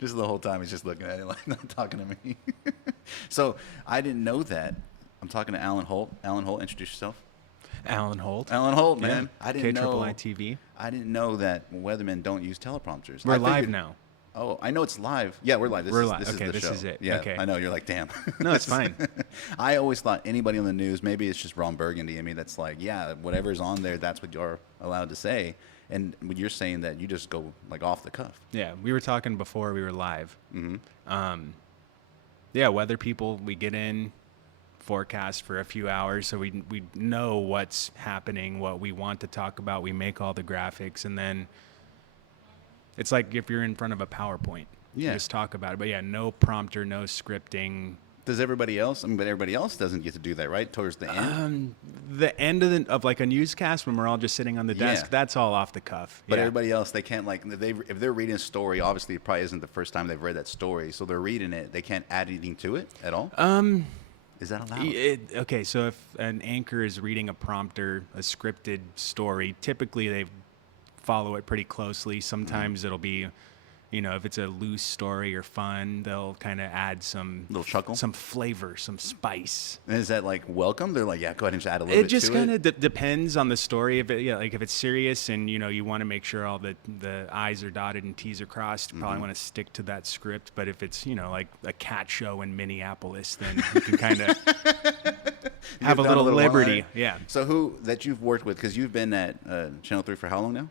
Just the whole time he's just looking at it, like not talking to me. So I didn't know that. I'm talking to Alan Holt. Alan Holt, introduce yourself. Alan Holt. Alan Holt, Yeah. man. I didn't know. KIII TV. I didn't know that weathermen don't use teleprompters. We're I live figured- now. Oh, I know it's live. Yeah, we're live. We're live. This Okay, is the this show. is it. Yeah, Okay. I know. You're like, damn. No, it's fine. I always thought anybody on the news, maybe it's just Ron Burgundy. I mean, that's like, yeah, whatever's on there, that's what you're allowed to say. And when you're saying that, you just go like off the cuff. Yeah, we were talking before we were live. Mm-hmm. Yeah, weather people, we get in, forecast for a few hours, so we know what's happening, what we want to talk about. We make all the graphics, and then it's like if you're in front of a PowerPoint. Yeah. You just talk about it. But yeah, no prompter, no scripting. Does everybody else? I mean, but everybody else doesn't get to do that, right? Towards the end. The end of like a newscast when we're all just sitting on the desk, Yeah. that's all off the cuff. But Yeah. everybody else, they can't like if they're reading a story. Obviously, it probably isn't the first time they've read that story, so they're reading it. They can't add anything to it at all. Is that allowed? Okay, so if an anchor is reading a prompter, a scripted story, typically they follow it pretty closely. Sometimes it'll be, if it's a loose story or fun, they'll kind of add some Little chuckle? some flavor, some spice. And is that like welcome? They're like, yeah, go ahead and just add a little It bit just to kind it. of depends on the story. If if it's serious and you want to make sure all the I's are dotted and T's are crossed, you probably want to stick to that script. But if it's like a cat show in Minneapolis, then you can kind of have a Down little liberty. one-liner. Yeah, So who that you've worked with? Because you've been at Channel 3 for how long now?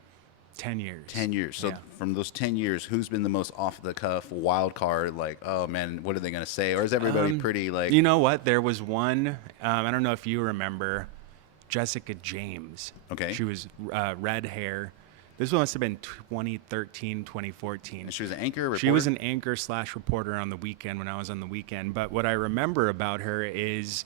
10 years. 10 years. So Yeah. from those 10 years, who's been the most off the cuff wild card? Like, oh man, what are they gonna say? Or is everybody pretty like? You know what? There was one. I don't know if you remember, Jessica James. Okay. She was red hair. This must have been 2013, 2014. She was an anchor. Reporter? She was an anchor / reporter on the weekend when I was on the weekend. But what I remember about her is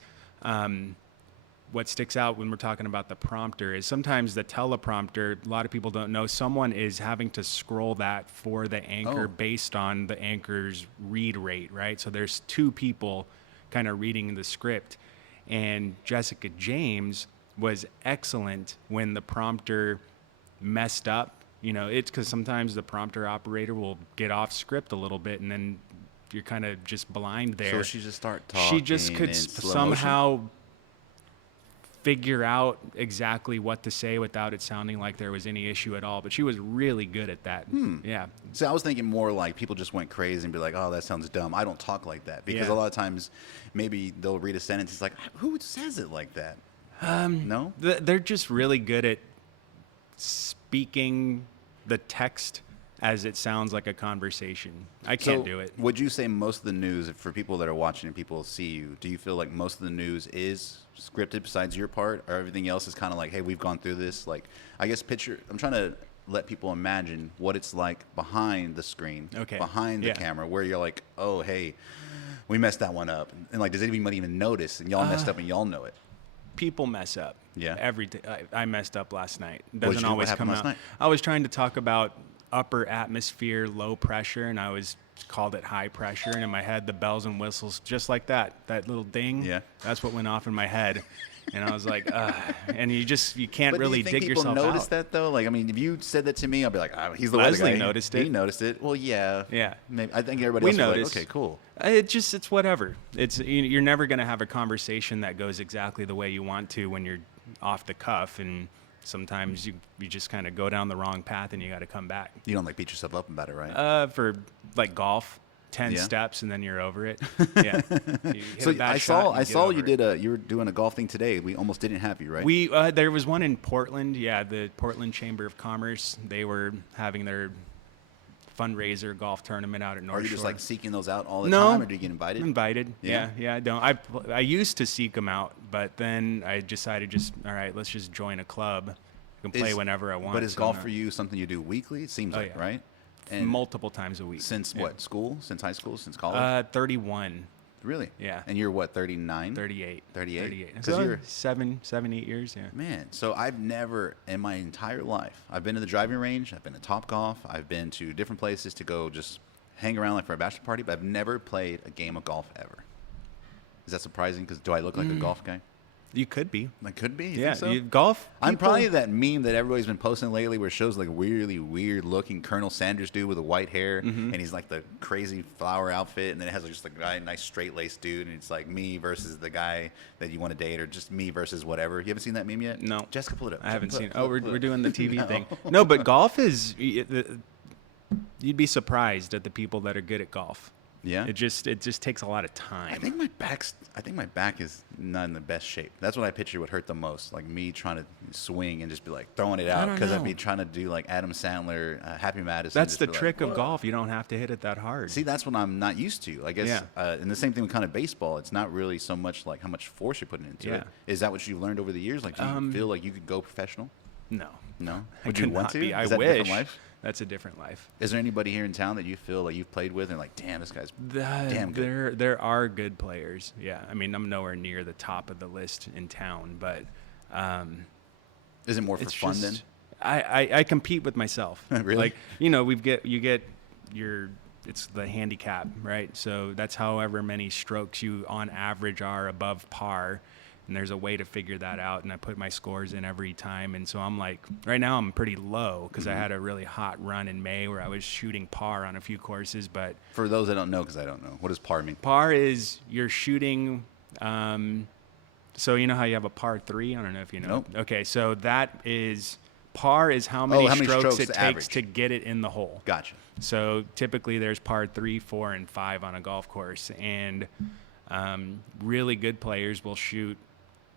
what sticks out when we're talking about the prompter is sometimes the teleprompter, a lot of people don't know, someone is having to scroll that for the anchor based on the anchor's read rate, right? So there's two people kind of reading the script. And Jessica James was excellent when the prompter messed up. It's because sometimes the prompter operator will get off script a little bit and then you're kind of just blind there. So she just start talking. She just could in slow somehow motion? figure out exactly what to say without it sounding like there was any issue at all. But she was really good at that. Yeah. So I was thinking more like people just went crazy and be like, oh, that sounds dumb. I don't talk like that. Because Yeah. a lot of times maybe they'll read a sentence. It's like, who says it like that? No? They're just really good at speaking the text as it sounds like a conversation. I can't do it. Would you say most of the news, for people that are watching and people see you, do you feel like most of the news is scripted besides your part, or everything else is kind of like, hey, we've gone through this? Like, I guess I'm trying to let people imagine what it's like behind the screen, behind the camera, where you're like, oh, hey, we messed that one up. And like, does anybody even notice? And y'all messed up and y'all know it. People mess up. Yeah. Every day. I messed up last night. It What'd you doesn't do? What always happened come last out. night? I was trying to talk about upper atmosphere, low pressure, and I called it high pressure. And in my head, the bells and whistles, just like that little ding. Yeah. That's what went off in my head. And I was like, and you can't But really do you think dig people yourself notice out. that though? Like, I mean, if you said that to me, I'll be like, oh, he's the Leslie weather guy. noticed He it. noticed it. Well, yeah. Yeah. Maybe. I think everybody We else was noticed. like, okay, cool. It's whatever. You're never going to have a conversation that goes exactly the way you want to when you're off the cuff, and sometimes you just kind of go down the wrong path and you got to come back. You don't like beat yourself up about it, right? For like golf, 10 Yeah. steps and then you're over it. Yeah. You hit So a bad I shot and saw get you over it. you were doing a golf thing today. We almost didn't have you, right? We there was one in Portland. Yeah, the Portland Chamber of Commerce. They were having their fundraiser golf tournament out at North Are you Shore. just like seeking those out all the No. time, or do you get invited? Invited. Yeah? Yeah. I don't. I used to seek them out, but then I decided all right, let's just join a club. I can play whenever I want. But is so golf no. for you something you do weekly? It seems like, yeah. right? Multiple times a week. Since Yeah. what? School? Since high school? Since college? 31. Really? Yeah. And you're what? 39? 38. 38? 38. 'Cause So you're 7, 8 years. Yeah. Man, so I've never in my entire life, I've been to the driving range, I've been to Top Golf, I've been to different places to go just hang around like for a bachelor party, but I've never played a game of golf ever. Is that surprising? Because do I look like a golf guy? You could be. That could be. You Yeah, think so? golf. I'm people- probably that meme that everybody's been posting lately where it shows like a really weird looking Colonel Sanders dude with a white hair and he's like the crazy flower outfit and then it has like, just like a nice straight laced dude and it's like me versus the guy that you want to date or just me versus whatever. You haven't seen that meme yet? No. Jessica, pull it up. I haven't seen it. Pull Oh, it, pull we're it. doing the TV No. thing. No, but golf is. You'd be surprised at the people that are good at golf. Yeah. It just takes a lot of time. I think my back is not in the best shape. That's what I picture would hurt the most. Like me trying to swing and just be like throwing it out don't because I'd know. be trying to do like Adam Sandler, Happy Madison. That's just the be like, trick of "Whoa." golf. You don't have to hit it that hard. See, that's what I'm not used to. I guess, Yeah. and the same thing with kind of baseball. It's not really so much like how much force you're putting into Yeah. it. Is that what you've learned over the years? Like, do you feel like you could go professional? No. No. I Would you could want not to? be. I Is that a different wish. life? That's a different life. Is there anybody here in town that you feel like you've played with and like, damn, this guy's damn good? There are good players. Yeah. I mean, I'm nowhere near the top of the list in town, but Is it more for it's fun just, then? I compete with myself. Really? Like, you get your it's the handicap, right? So that's however many strokes you on average are above par. And there's a way to figure that out. And I put my scores in every time. And so I'm like, right now I'm pretty low because I had a really hot run in May where I was shooting par on a few courses. But For those that don't know, because I don't know, what does par mean? par is you're shooting. So you know how you have a par 3? I don't know if you know. Nope. Okay, so that is par is how many, how many strokes strokes it the takes average. to get it in the hole. Gotcha. So typically there's par 3, 4, and 5 on a golf course, and really good players will shoot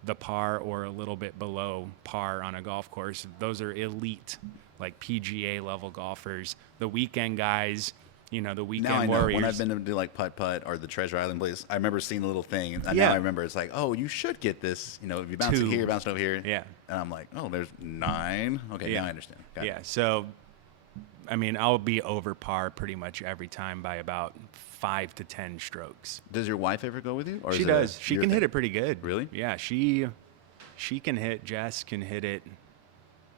the par or a little bit below par on a golf course. Those are elite, like PGA level golfers. The weekend guys, the weekend Now I know. warriors. When I've been to do like putt putt or the Treasure Island place, I remember seeing the little thing, and Yeah. now I remember it's like, oh, you should get this. If you bounce it 2. here, bounce it over here. Yeah. And I'm like, oh, there's 9. Okay, Yeah. now I understand. Got it. Yeah, so I mean, I'll be over par pretty much every time by about 5 to 10 strokes. Does your wife ever go with you? Or She is does. She can hit it pretty good. Really? Yeah, she can hit. Jess can hit it.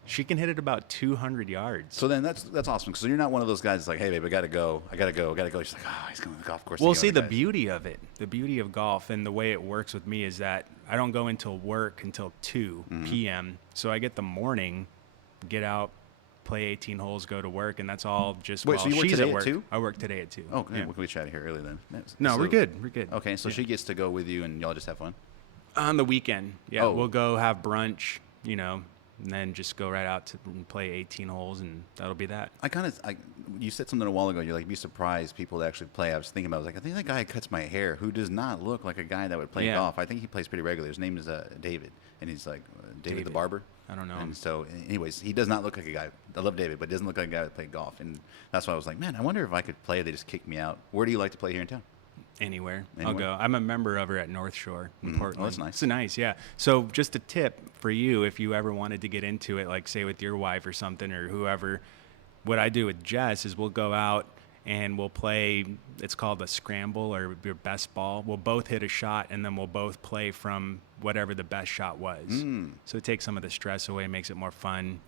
She can hit it about 200 yards. So then that's awesome. So you're not one of those guys that's like, hey, babe, I got to go. She's like, oh, he's going to the golf course. Well, to see, the the beauty of it, the beauty of golf and the way it works with me is that I don't go into work until 2 p.m. So I get the morning, get out, play 18 holes, go to work, and that's all just Wait, while so you work she's today at at work. 2? I work today at 2. Oh, okay. Yeah. We chatted here earlier then. No, So- we're good. We're good. Okay, so Yeah. she gets to go with you and y'all just have fun? On the weekend, yeah, Oh. we'll go have brunch, and then just go right out to and play 18 holes, and that'll be that. You said something a while ago. You're like, be surprised people that actually play. I was thinking about, I think that guy who cuts my hair, who does not look like a guy that would play Yeah. golf. I think he plays pretty regularly. His name is David, and he's like David the David. barber. I don't know him. And so, anyways, he does not look like a guy. I love David, but he doesn't look like a guy that played golf. And that's why I was like, man, I wonder if I could play. They just kicked me out. Where do you like to play here in town? Anywhere. I'll Anywhere? go. I'm a member over at North Shore in Portland. Oh, that's nice. It's nice, yeah. So just a tip for you, if you ever wanted to get into it, like say with your wife or something or whoever, what I do with Jess is we'll go out and we'll play, it's called a scramble or your best ball. We'll both hit a shot and then we'll both play from whatever the best shot was. So it takes some of the stress away, makes it more fun,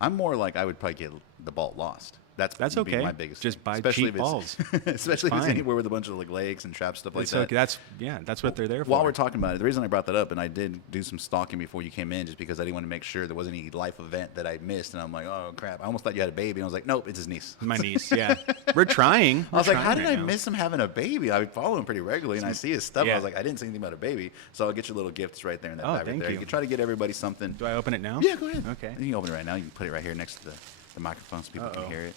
I'm more like I would probably get the ball lost. That's Would be my okay. biggest Just thing. buy Especially cheap if it's- balls. especially if it's fine. anywhere with a bunch of like lakes and trap stuff like It's that. okay. That's what they're there for. While we're talking about it, the reason I brought that up, and I did do some stalking before you came in, just because I didn't want to make sure there wasn't any life event that I missed, and I'm like, oh crap, I almost thought you had a baby, and I was like, nope, it's his niece. My niece, yeah. We're trying. I was We're like, how trying did right I now. miss him having a baby? I follow him pretty regularly, and I see his stuff. Yeah. I was like, I didn't see anything about a baby, so I'll get your little gifts right there in that Oh, bag right thank there. you. can try to get everybody something. Do I open it now? Yeah, go ahead. Okay. You can open it right now. You can put it right here next to the microphone so people Uh-oh. can hear it.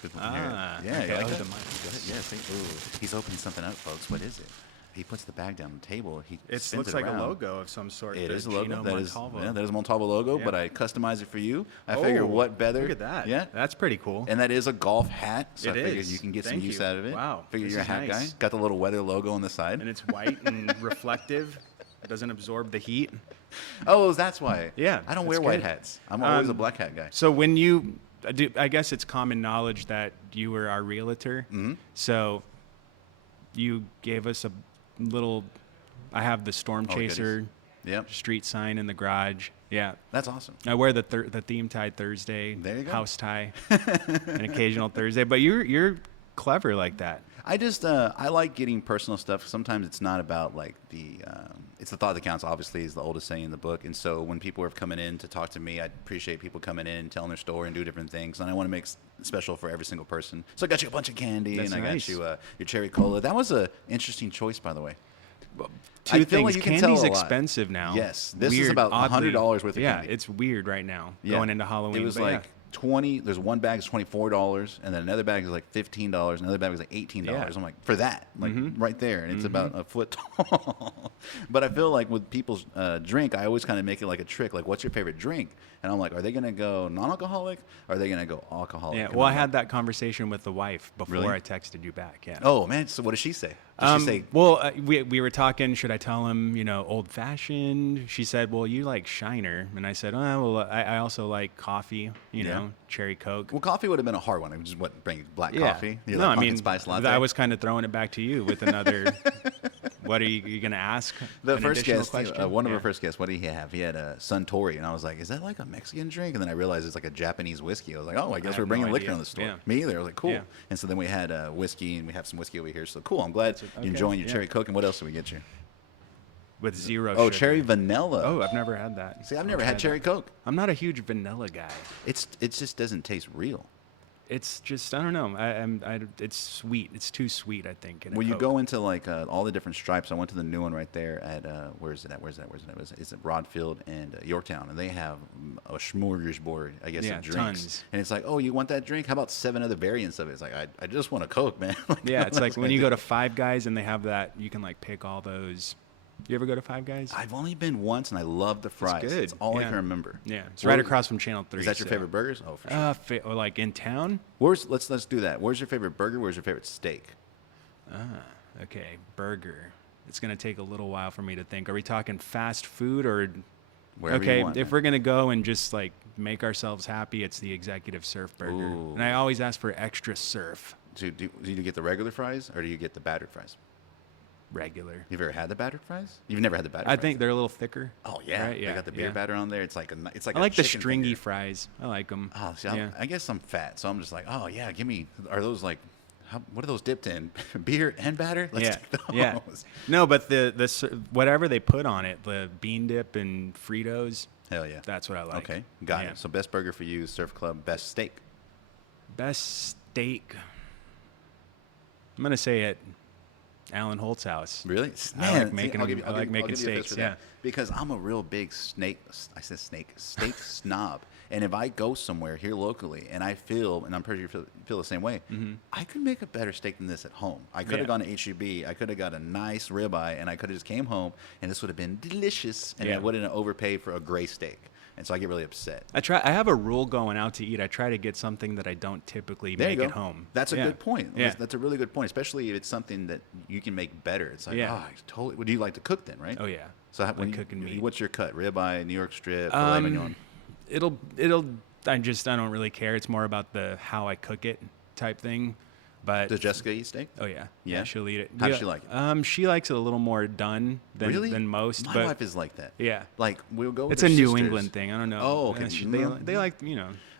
People can hear Ah, it. Yeah, okay. you like Oh, that? the mic. Go ahead. Yeah, see? Ooh. He's opening something up, folks. What is it? He puts the bag down on the table. He It spins looks it like around. a logo of some sort. It the is a logo. Gino That is, Montalvo. yeah, that is a Montalvo logo, Yeah. but I customized it for you. I figured Oh, what better. Look at that. Yeah. That's pretty cool. And that is a golf hat, so It I figured is. you can get Thank some use you. out of it. Wow, Figure this you're a is hat nice. guy. Got the little weather logo on the side. And it's white and reflective. It doesn't absorb the heat. Oh, that's why. Yeah, I don't that's wear white good. hats. I'm always a black hat guy. So when you, I guess it's common knowledge that you were our realtor. Mm-hmm. So you gave us a little, I have the Storm Oh, Chaser goodies. Yep. street sign in the garage. Yeah. That's awesome. I wear the theme tie Thursday, There you go. house tie, an occasional Thursday. But you're clever like that. I just I like getting personal stuff. Sometimes it's not about like the it's the thought that counts, obviously, is the oldest saying in the book. And so when people are coming in to talk to me, I appreciate people coming in, telling their story, and do different things. And I want to make special for every single person. So I got you a bunch of candy, That's and I nice. got you your cherry cola. That was an interesting choice, by the way. Two I feel things. like you can tell Candy's a lot. expensive now. Yes, this is Weird, about oddly. $100 worth of yeah, candy. it's weird right now Yeah. going into Halloween. It was but like 20. There's one bag is $24, and then another bag is like $15. Another bag was like $18. Yeah. I'm like, for that, like right there, and it's about a foot tall. But I feel like with people's drink, I always kind of make it like a trick. Like, what's your favorite drink? And I'm like, are they gonna go non-alcoholic? Or are they gonna go alcoholic? Yeah, And well, I I'm had like, that conversation with the wife before Really? I texted you back. Yeah. oh man, so what does she say? Does she say, Well, we were talking. Should I tell him, old fashioned? She said, "Well, you like Shiner," and I said, "Oh, well, I also like coffee. Yeah. Cherry Coke." well, coffee would have been a hard one. I just what bring black Yeah. coffee. You No, like I mean, pumpkin spice latte. I was kind of throwing it back to you with another. What are you going to ask? The An first additional guest, question? one of Yeah. our first guests, what did he have? He had a Suntory, and I was like, "Is that like a Mexican drink?" And then I realized it's like a Japanese whiskey. I was like, "Oh, I guess have we're bringing no liquor idea. on the store." Yeah. Me either. I was like, "Cool." Yeah. And so then we had whiskey, and we have some whiskey over here. So cool. I'm glad okay, you're enjoying your yeah. cherry Coke. And what else did we get you? With zero. Oh, sugar. cherry vanilla. Oh, I've never had that. See, I've I'll never try had that. cherry Coke. I'm not a huge vanilla guy. It just doesn't taste real. It's just I don't know. It's sweet. It's too sweet. I think. In a When you Coke. go into like all the different stripes, I went to the new one right there at where's it at? It's at Broadfield and Yorktown, and they have a smorgasbord, I guess, Yeah, of drinks. tons. And it's like, oh, you want that drink? How about 7 other variants of it? It's like I just want a Coke, man. Like, Yeah, it's what like else can when I you do? go to Five Guys and they have that. You can like pick all those. You ever go to Five Guys? I've only been once, and I love the fries. good. It's all I Yeah. can remember. Yeah, it's Where- right across from Channel 3. Is that your so- favorite burgers? Oh, for sure. Or like in town? Let's do that. Where's your favorite burger? Where's your favorite steak? Okay, burger. It's gonna take a little while for me to think. Are we talking fast food or? Wherever Okay, you want. if man. we're gonna go and just like make ourselves happy, it's the executive surf burger, Ooh. and I always ask for extra surf, do you get the regular fries or do you get the battered fries? regular. You've ever had the battered fries? You've never had the battered I fries? think they're a little thicker. Oh yeah, right? they got the beer yeah. batter on there. It's like I like the chicken stringy finger. fries. I like them. Oh, see, yeah. I guess I'm fat, so I'm just like, oh yeah, give me. Are those like, what are those dipped in? Beer and batter? Let's Yeah, take those. yeah. No, but whatever they put on it, the bean dip and Fritos, Hell yeah. that's what I like. Okay, got Yeah. it. So best burger for you, Surf Club. Best steak. Best steak. I'm gonna say it. Alan Holt's house. Really? I like making I'll them- give you- I I'll like give you- making I'll give you a fist steaks, for that. Because I'm a real big steak snob. And if I go somewhere here locally and I feel, and I'm pretty sure you feel the same way, I could make a better steak than this at home. I could have Yeah. gone to HEB, I could have got a nice ribeye, and I could have just came home, and this would have been delicious, and I Yeah. wouldn't have overpaid for a gray steak. And so I get really upset. I have a rule going out to eat. I try to get something that I don't typically There make you go. at home. That's a Yeah. good point. Yeah. That's a really good point, especially if it's something that you can make better. It's like, Yeah. oh, I totally. Would you like to cook then, right? Oh yeah. So Like when cooking meat. What's your cut? Ribeye, New York strip, filet mignon. It'll. I don't really care. It's more about the how I cook it type thing. But Does Jessica eat steak? oh yeah, Yeah? she'll eat it. How does Yeah, she like it? She likes it a little more done than most. My but wife is like that. yeah, Like we'll go. With it's her a New sisters. England thing. I don't know. Oh, okay. They like they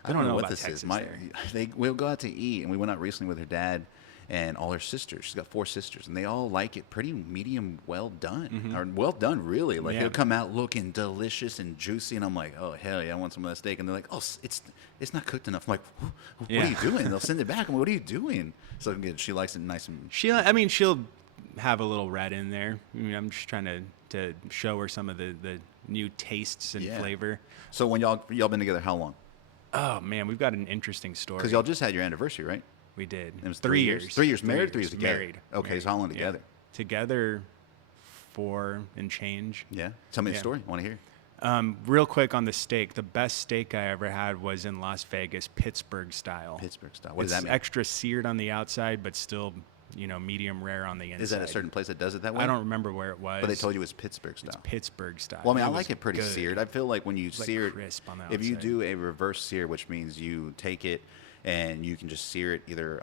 I don't know what about this Texas is. there. We'll go out to eat, and we went out recently with her dad and all her sisters. She's got 4 sisters, and they all like it pretty medium well done, or well done really. Like Yeah. it'll come out looking delicious and juicy, and I'm like, oh hell yeah, I want some of that steak. And they're like, oh, it's not cooked enough. I'm like, what Yeah. are you doing? They'll send it back. I'm like, what are you doing? So good. She likes it nice and. She'll have a little red in there. I'm just trying to show her some of the new tastes and Yeah. flavor. So when y'all been together, how long? Oh man, we've got an interesting story. Because y'all just had your anniversary, right? We did. It was 3 3 years. 3 years married, 3 years together. Married. Okay, so how long Yeah. together? Together, 4 and change. Yeah. Tell me the Yeah. story. I want to hear. Real quick on the steak. The best steak I ever had was in Las Vegas, Pittsburgh style. Pittsburgh style. What does It's that mean? extra seared on the outside, but still, medium rare on the inside. Is that a certain place that does it that way? I don't remember where it was. But they told you it was Pittsburgh style. It's Pittsburgh style. Well, I mean, I was like it pretty good. seared. I feel like when you It's, like, sear it, crisp on the if you outside. do a reverse sear, which means you take it and you can just sear it either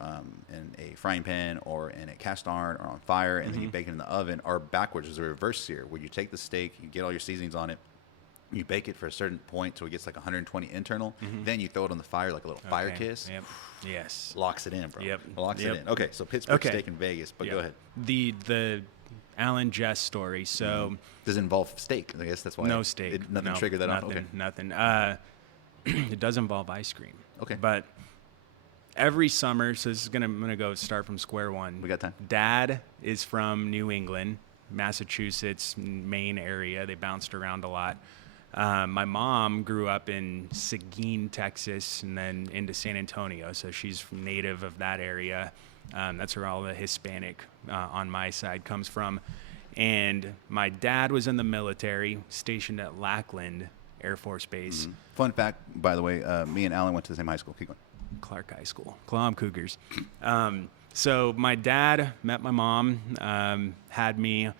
in a frying pan or in a cast iron or on fire, and then you bake it in the oven, or backwards is a reverse sear, where you take the steak, you get all your seasonings on it, you bake it for a certain point so it gets like 120 internal, then you throw it on the fire like a little fire Okay. kiss. Yep. Yes. Locks it in, bro. Yep. Locks Yep. it in. Okay, so Pittsburgh Okay. steak in Vegas, but Yeah. go ahead. The Alan Jess story. So Does it involve steak? I guess that's why. no steak. Nothing no, triggered that off. nothing, Okay. Nothing. It does involve ice cream. Okay. But every summer, so I'm gonna go start from square one. We got time. Dad is from New England, Massachusetts, Maine area. They bounced around a lot. My mom grew up in Seguin, Texas, and then into San Antonio. So she's native of that area. That's where all the Hispanic on my side comes from. And my dad was in the military, stationed at Lackland Air Force Base. Fun fact, by the way, me and Alan went to the same high school. Keep going. Clark High School, Clam Cougars. So my dad met my mom, had me,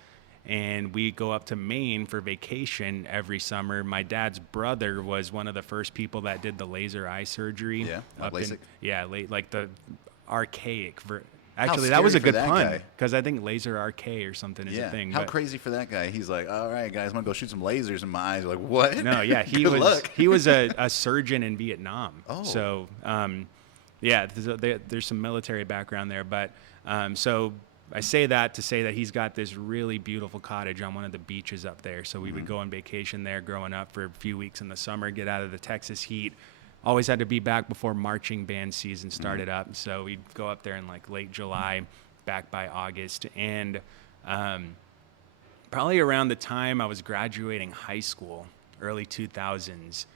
and we go up to Maine for vacation every summer. My dad's brother was one of the first people that did the laser eye surgery. Yeah, like LASIK? Like the archaic. How Actually, that was a scary for good that pun guy. because I think laser arcade or something is a thing. How but- crazy for that guy. He's like, all right, guys, I'm going to go shoot some lasers in my eyes. Like, what? No, yeah, Good luck. he was a surgeon in Vietnam. Oh. So, yeah, there's some military background there. But so I say that to say that he's got this really beautiful cottage on one of the beaches up there. So we would go on vacation there growing up for a few weeks in the summer, get out of the Texas heat. Always had to be back before marching band season started up. So we'd go up there in like late July, back by August. And probably around the time I was graduating high school, early 2000s,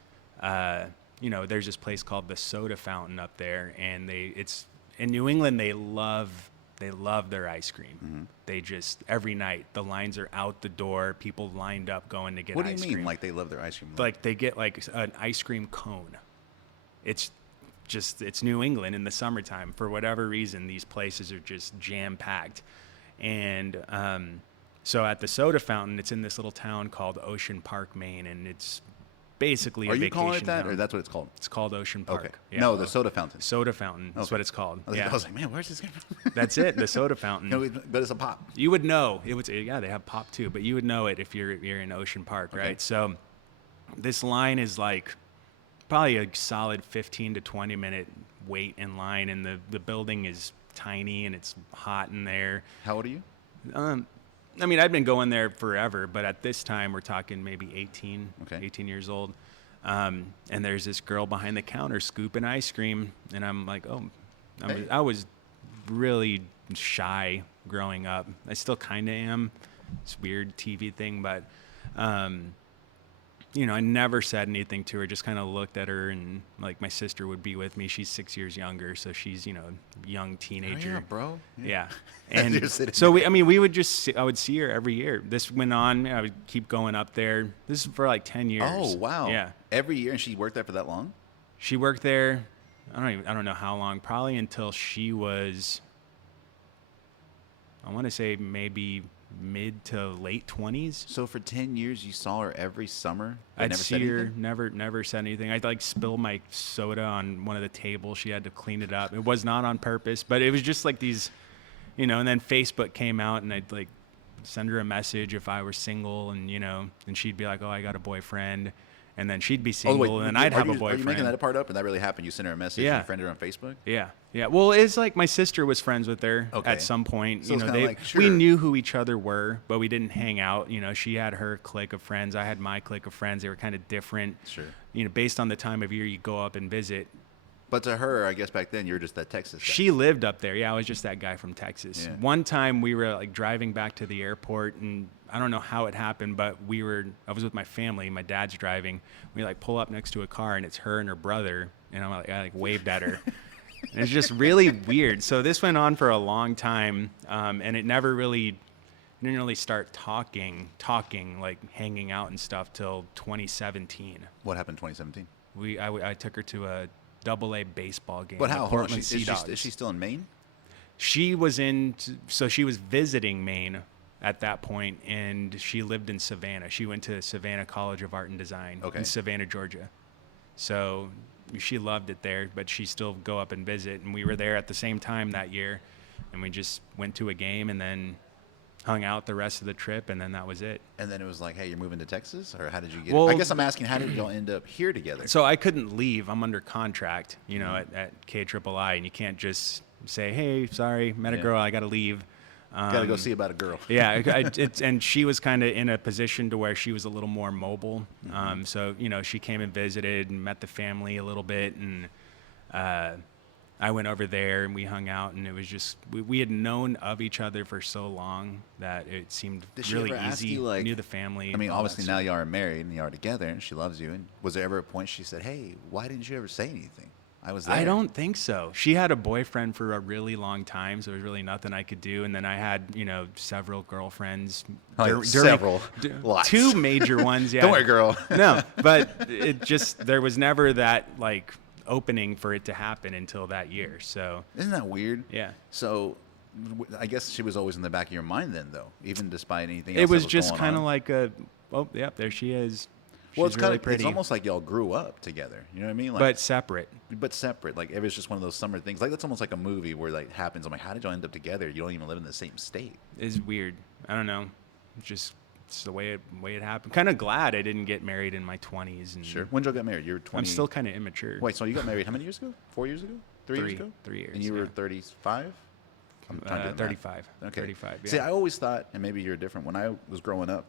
there's this place called the Soda Fountain up there. And it's in New England, they love their ice cream. They just, every night, the lines are out the door, people lined up going to get ice cream. What do you mean, like they love their ice cream? Like they get like an ice cream cone. It's New England in the summertime. For whatever reason, these places are just jam-packed. And so at the Soda Fountain, it's in this little town called Ocean Park, Maine, and it's basically a vacation Are you calling it that, town. or that's what it's called? It's called Ocean Park. Okay. Yeah. No, the soda fountain. Soda Fountain. That's what it's called. I was like, man, where's this guy from? That's it, the Soda Fountain. But it's a pop. You would know. They have pop too, but you would know it if you're in Ocean Park, Okay. right? So this line is like probably a solid 15 to 20 minute wait in line, and the building is tiny and it's hot in there. How old are you? I mean, I've been going there forever, but at this time we're talking maybe 18 years old. And there's this girl behind the counter scooping ice cream, and I'm like, I was really shy growing up. I still kind of am. It's a weird TV thing, but I never said anything to her, just kind of looked at her, and like my sister would be with me. She's 6 years younger, so she's, young teenager. Oh, yeah, bro. Yeah. You're And sitting so we would I would see her every year. This went on. I would keep going up there. This is for like 10 years. Oh, wow. Yeah. Every year, and she worked there for that long? She worked there. I don't know how long, probably until she was, I want to say maybe mid to late 20s. So for 10 years, you saw her every summer? but I'd never see said her, anything? never said anything. I'd like spill my soda on one of the tables. She had to clean it up. It was not on purpose, but it was just like these, and then Facebook came out, and I'd like send her a message if I were single, and and she'd be like, oh, I got a boyfriend. And then she'd be single, and then I'd have a boyfriend. Are you making that part up? And that really happened? You sent her a message and you friended her on Facebook? Yeah. Well, it's like my sister was friends with her at some point. So it's kinda like, we sure. knew who each other were, but we didn't hang out. She had her clique of friends. I had my clique of friends. They were kind of different. Sure. Based on the time of year you go up and visit. But to her, I guess back then, you were just that Texas guy. She lived up there. Yeah, I was just that guy from Texas. Yeah. One time we were like driving back to the airport, and I don't know how it happened, but I was with my family. My dad's driving. We like pull up next to a car, and it's her and her brother, and I waved at her. And it's just really weird. So this went on for a long time, and it didn't really start talking, like hanging out and stuff till 2017. What happened in 2017? I took her to a AA baseball game. But the how? Hold on. Portland Sea Dogs. Is she still in Maine? She was she was visiting Maine at that point, and she lived in Savannah. She went to Savannah College of Art and Design in Savannah, Georgia. So she loved it there, but she still go up and visit. And we were there at the same time that year, and we just went to a game and then hung out the rest of the trip, and then that was it. And then it was like, hey, you're moving to Texas? Or how did you get Well, I guess I'm asking, how did y'all end up here together? So I couldn't leave. I'm under contract, at KIII, and you can't just say, hey, sorry, met a girl, I got to leave. Gotta go see about a girl. Yeah, and she was kind of in a position to where she was a little more mobile. So, she came and visited and met the family a little bit, and I went over there and we hung out, and it was just, we had known of each other for so long that it seemed Did she really ever ask easy. you, like, Knew the family. I mean, and all that obviously now stuff. y'all are married and y'all are together and she loves you. And was there ever a point she said, hey, why didn't you ever say anything? I was there. I don't think so. She had a boyfriend for a really long time, so there was really nothing I could do. And then I had, several girlfriends. Like several. Lots. 2 major ones, yeah. Don't worry, girl. No, but there was never that, like, opening for it to happen until that year. So, Isn't that weird? yeah. So I guess she was always in the back of your mind then, though, even despite anything else It was that just going kind of on. like yep, there she is. Well, She's it's really kind of, pretty. it's almost like y'all grew up together. You know what I mean? Like, but separate. but separate. Like, it was just one of those summer things. Like, that's almost like a movie where, like, happens. I'm like, how did y'all end up together? You don't even live in the same state. Is weird. I don't know. It's the way it happened. Kind of glad I didn't get married in my 20s. And Sure. When did y'all get married? You were 20. I'm still kind of immature. Wait, so you got married how many years ago? 4 years ago? 3 years ago? 3 years. And you were yeah. 35? I'm trying to do the math. 35. Okay. 35. Yeah. See, I always thought, and maybe you're different, when I was growing up,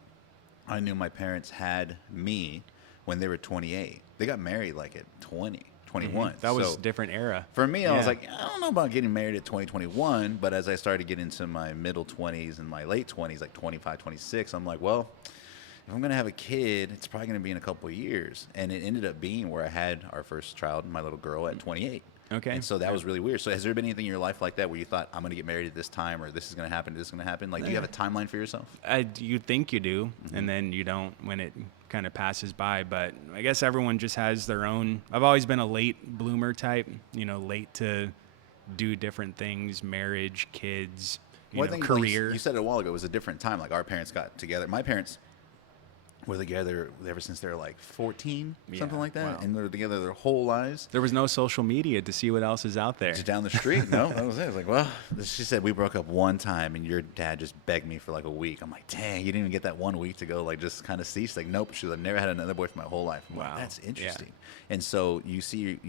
I knew my parents had me when they were 28. They got married like at 20, 21. That was So a different era. for me, I was Yeah. like, I don't know about getting married at 2021, but as I started to get into my middle 20s and my late 20s, like 25, 26, I'm like, well, if I'm going to have a kid, it's probably going to be in a couple of years. And it ended up being where I had our first child, my little girl, at 28. Okay. And so that was really weird. So has there been anything in your life like that where you thought, I'm going to get married at this time, or this is going to happen, this is going to happen? Like, do you have a timeline for yourself? You think you do, and then you don't when it kind of passes by. But I guess everyone just has their own. I've always been a late bloomer type, late to do different things, marriage, kids, Well, I think career. you said it a while ago, it was a different time. Like, our parents got together. My parents were together ever since they were like 14, something Yeah, like that. wow. And they were together their whole lives. There was no social media to see what else is out there. Just down the street. No, that was it. I was like, well, she said we broke up one time and your dad just begged me for like a week. I'm like, dang, you didn't even get that 1 week to go like just kind of see. She's like, nope. She's like, I've never had another boyfriend my whole life. I'm like, Wow. that's Yeah. interesting. And so you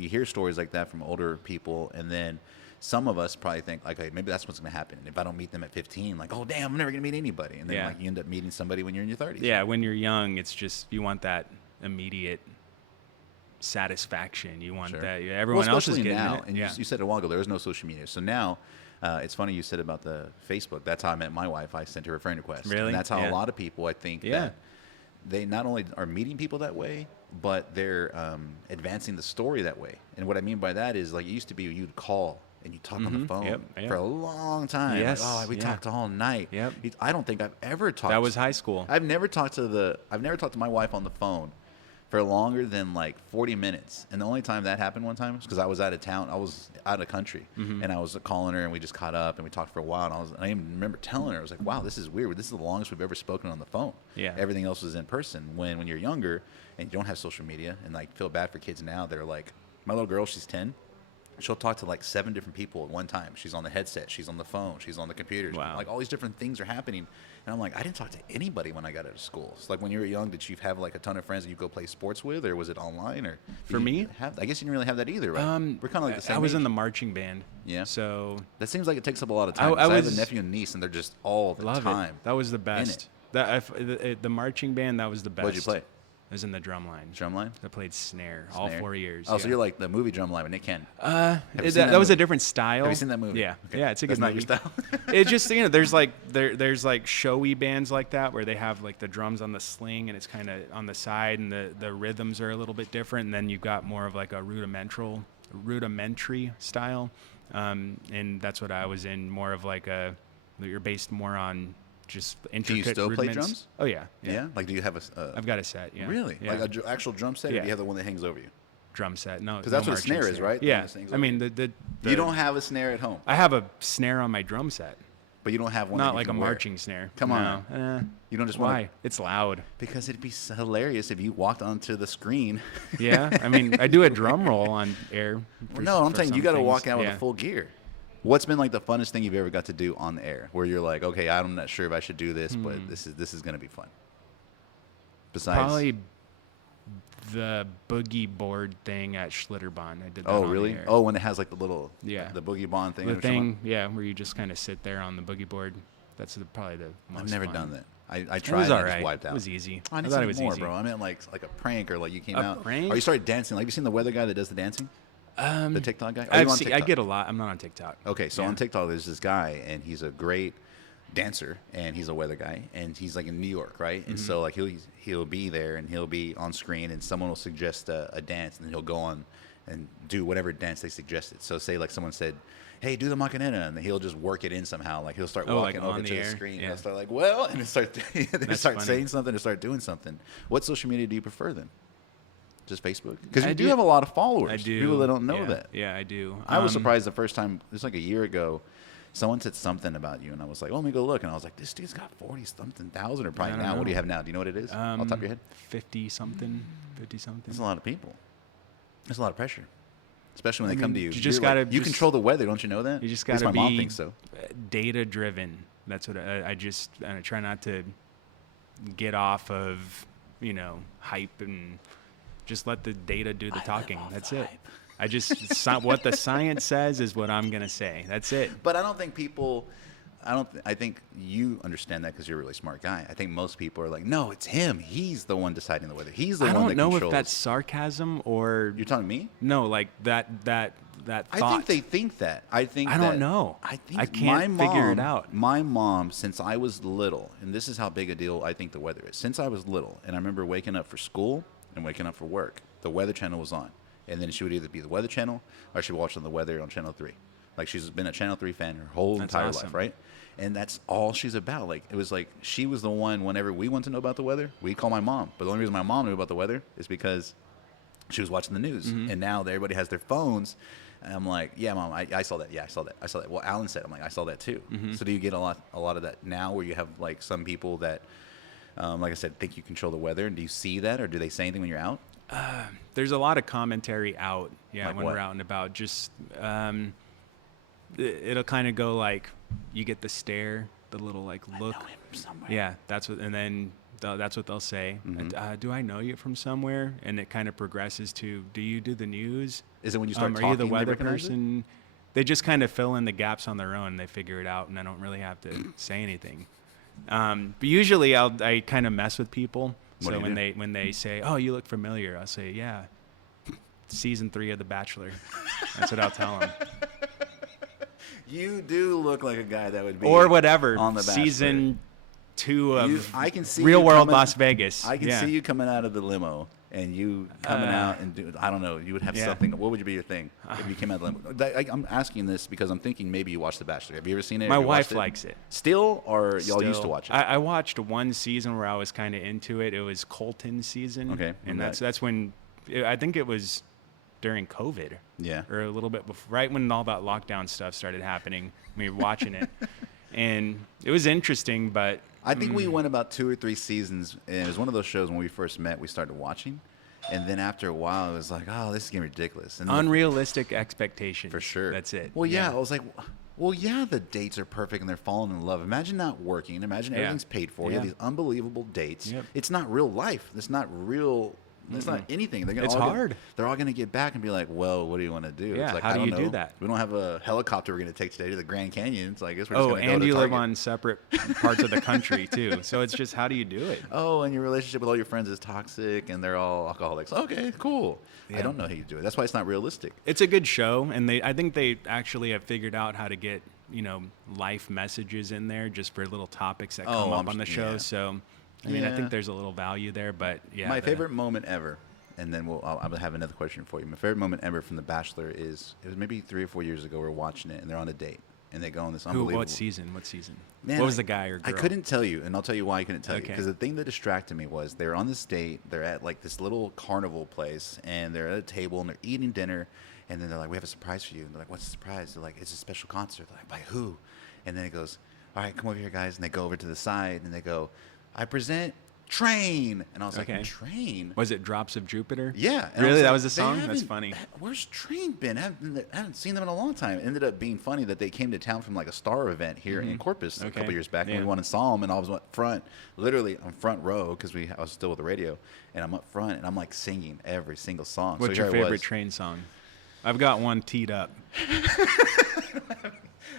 hear stories like that from older people, and then some of us probably think like, okay, maybe that's what's going to happen. And if I don't meet them at 15, like, oh damn, I'm never going to meet anybody. And then Yeah. like you end up meeting somebody when you're in your 30s. Yeah, when you're young, it's just you want that immediate satisfaction. You want Sure. that. Everyone else is especially getting now, it. and yeah. you said it a while ago, there was no social media. So now, it's funny you said about the Facebook. That's how I met my wife. I sent her a friend request. Really? And that's how Yeah. a lot of people, I think, Yeah. that they not only are meeting people that way, but they're advancing the story that way. And what I mean by that is, like, it used to be you'd call and you talk on the phone Yep, yep. for a long time. Yes, Like, oh, we yeah. talked all night. Yep. I don't think I've ever talked. That was high school. I've never talked to my wife on the phone for longer than like 40 minutes. And the only time that happened one time was because I was out of town. I was out of country, and I was calling her, and we just caught up and we talked for a while. And I even remember telling her, I was like, wow, this is weird. This is the longest we've ever spoken on the phone. Yeah. Everything else was in person. When you're younger and you don't have social media, and like feel bad for kids now, they're like, my little girl, she's 10. She'll talk to like 7 different people at one time. She's on the headset. She's on the phone. She's on the computer. Wow. Like all these different things are happening. And I'm like, I didn't talk to anybody when I got out of school. So like when you were young, did you have like a ton of friends that you go play sports with, or was it online? Or For me? I guess you didn't really have that either, right? We're kind of like the same I was in age. the marching band. Yeah. So That seems like it takes up a lot of time. I 'cause I have a was- nephew and niece, and they're just all the love time. it. That was the it. best. The marching band, that was the best. What'd you play? I was in the drum line. Drumline? I played snare all Snare? 4 years. Oh, so yeah. you're like the movie Drumline with Nick Cannon. You seen that, that was a movie? different style. Have you seen that movie? Yeah, Okay. yeah, it's a That's good not movie. your style? It's just there's like showy bands like that where they have like the drums on the sling and it's kind of on the side and the rhythms are a little bit different. And then you've got more of like a rudimentary style, and that's what I was in. More of like you're based more on just intricate still play rudiments. drums? Oh yeah, Yeah. Like, do you have I've got a set. Yeah. really Yeah. like an actual drum set, or Yeah. do you have the one that hangs over you? Drum set. No, Because that's no what a snare marching is, right? The one Yeah. that hangs I over mean you. the You don't have a snare at home, I have a snare on my drum set. but you don't have one. that Not you like a can wear. marching snare. Come on. No. You don't just Why? want It's loud. because it'd be hilarious if you walked onto the screen. Yeah. I mean, I do a drum roll on air. Well, no, I'm saying you got to walk out with yeah. a full gear. What's been like the funnest thing you've ever got to do on the air, where you're like, okay, I'm not sure if I should do this, but this is going to be fun. Besides, Probably the boogie board thing at Schlitterbahn. I did that oh on really? the air. Oh, when it has like the little Yeah. the boogie bond thing. The or something? thing, yeah, where you just kind of sit there on the boogie board. probably the most I've never fun. done that. I It tried. was And all I just right. wiped out. It was easy. I I need thought it something was more, easy. bro. I meant like a prank, or like you came A out. prank? Or you started dancing. Like, have you seen the weather guy that does the dancing? The TikTok guy? Are you I've on seen, I TikTok? get a lot. I'm not on TikTok. Okay, so Yeah. on TikTok, there's this guy, and he's a great dancer, and he's a weather guy, and he's like in New York, right? And so like he'll be there, and he'll be on screen, and someone will suggest a dance, and then he'll go on and do whatever dance they suggested. So say like someone said, "Hey, do the Macarena," and he'll just work it in somehow. Like he'll start Oh, like walking on over the to the air? screen, and Yeah. he'll start like, "Well," and then start That's start funny. saying something, or start doing something. What social media do you prefer then? Just Facebook? Because I you do do- have a lot of followers. I do. People that don't know Yeah. that. Yeah, I do. I was surprised the first time, it was like a year ago, someone said something about you, and I was like, "Oh, let me go look." And I was like, "This dude's got 40-something thousand, or probably I don't now. What do you know. have now? Do you know what it is? Off the top of your head? 50 something. That's a lot of people. That's a lot of pressure, especially when I they come to mean, you. you just You're like, gotta you just- control the weather, don't you know that? You just At least got to my mom be thinks so. data driven. That's what I try not to get off of, hype, and just let the data do the talking. That's it. I just what the science says is what I'm going to say. That's it. But I don't think people. I think you understand that because you're a really smart guy. I think most people are like, "No, it's him. He's the one deciding the weather. He's the I one don't that know controls." if that's sarcasm or You're telling me? no, like that thought. I think they think that. I don't that- know. I think I can't my figure it mom- out. My mom, since I was little, and this is how big a deal I think the weather is. Since I was little, and I remember waking up for school and waking up for work, the Weather Channel was on, and then she would either be the Weather Channel or she would watch on the weather on Channel 3. Like she's been a Channel 3 fan her whole That's entire awesome. life, right? And that's all she's about. Like it was like she was the one. Whenever we want to know about the weather, we call my mom. But the only reason my mom knew about the weather is because she was watching the news. Mm-hmm. And now that everybody has their phones, and I'm like, "Yeah, mom, I saw that. Yeah, I saw that. I saw that." Well, Alan said, I'm like, "I saw that too." Mm-hmm. So do you get a lot of that now, where you have like some people that, like I said, think you control the weather, and do you see that, or do they say anything when you're out? There's a lot of commentary out, Like when what? we're out and about. Just it'll kind of go like, you get the stare, the little like look. I know him from somewhere. Yeah, that's what, and then that's what they'll say. Do I know you from somewhere? And it kind of progresses to, do you do the news? Is it when you start Are talking? you the they weather recognize it? person? They just kind of fill in the gaps on their own. They figure it out, and I don't really have to say anything. But usually I kind of mess with people. What do So you when they say, "Oh, you look familiar," I'll say, "Yeah, season 3 of The Bachelor." That's what I'll tell them. You do look like a guy that would be Or whatever. on the Bachelor. Season 2 of I can see Real you World coming- Las Vegas. I can Yeah. see you coming out of the limo and you coming out and do. I don't know. You would have Yeah. something. What would be your thing if you came out of the limo? I'm asking this because I'm thinking maybe you watched The Bachelor. Have you ever seen it? My Have you watched wife likes it. Still, or y'all used to Still. watch it? I watched one season where I was kind of into it. It was Colton's season. Okay, And right. that's when I think it was during COVID. Yeah. Or a little bit before, right when all that lockdown stuff started happening. We were watching it, and it was interesting. But I think we went about 2 or 3 seasons, and it was one of those shows when we first met. We started watching, and then after a while, it was like, "Oh, this is getting ridiculous." And then unrealistic expectations. for sure. That's it. Well, yeah, I was like, well, yeah, the dates are perfect and they're falling in love. Imagine not working. Imagine Yeah. everything's paid for. You have Yeah. these unbelievable dates. Yep. It's not real life. It's not real. It's not anything. They're gonna It's all hard. they're all going to get back and be like, well, what do you want to do? Yeah, It's like, how I do don't you do know. that? We don't have a helicopter we're going to take today to the Grand Canyon. So I guess we're just Oh, going to go and to you live Target. on separate parts of the country too. So it's just, how do you do it? Oh, and your relationship with all your friends is toxic and they're all alcoholics. Okay, cool. I Yeah. don't know how you do it. That's why it's not realistic. It's a good show, and I think they actually have figured out how to get life messages in there just for little topics that come up on the show. yeah. So, I mean, I Yeah. think there's a little value there, but yeah. My favorite moment ever, and then I'll have another question for you. My favorite moment ever from The Bachelor is, it was maybe 3 or 4 years ago. We're watching it, and they're on a date, and they go on this unbelievable. What season? What season? Man, what was the guy or girl? I couldn't tell you, and I'll tell you why I couldn't tell you. Okay. Because the thing that distracted me was they're on this date. They're at like this little carnival place, and they're at a table and they're eating dinner. And then they're like, "We have a surprise for you." And they're like, "What's the surprise?" They're like, "It's a special concert." They're like, "By who?" And then it goes, "All right, come over here, guys." And they go over to the side and they go, "I present Train." And I was Okay. like, "Train?" Was it Drops of Jupiter? Yeah. And I Really? was That like, was the "They song? That's haven't- funny. Where's Train been? I haven't seen them in a long time. It ended up being funny that they came to town from like a Star event here in Corpus a Okay. couple years back, and Yeah. we went and saw them, and I was up front, literally on front row, because I was still with the radio, and I'm up front, and I'm like singing every single song. What's so your here I favorite was. Train song? I've got one teed up.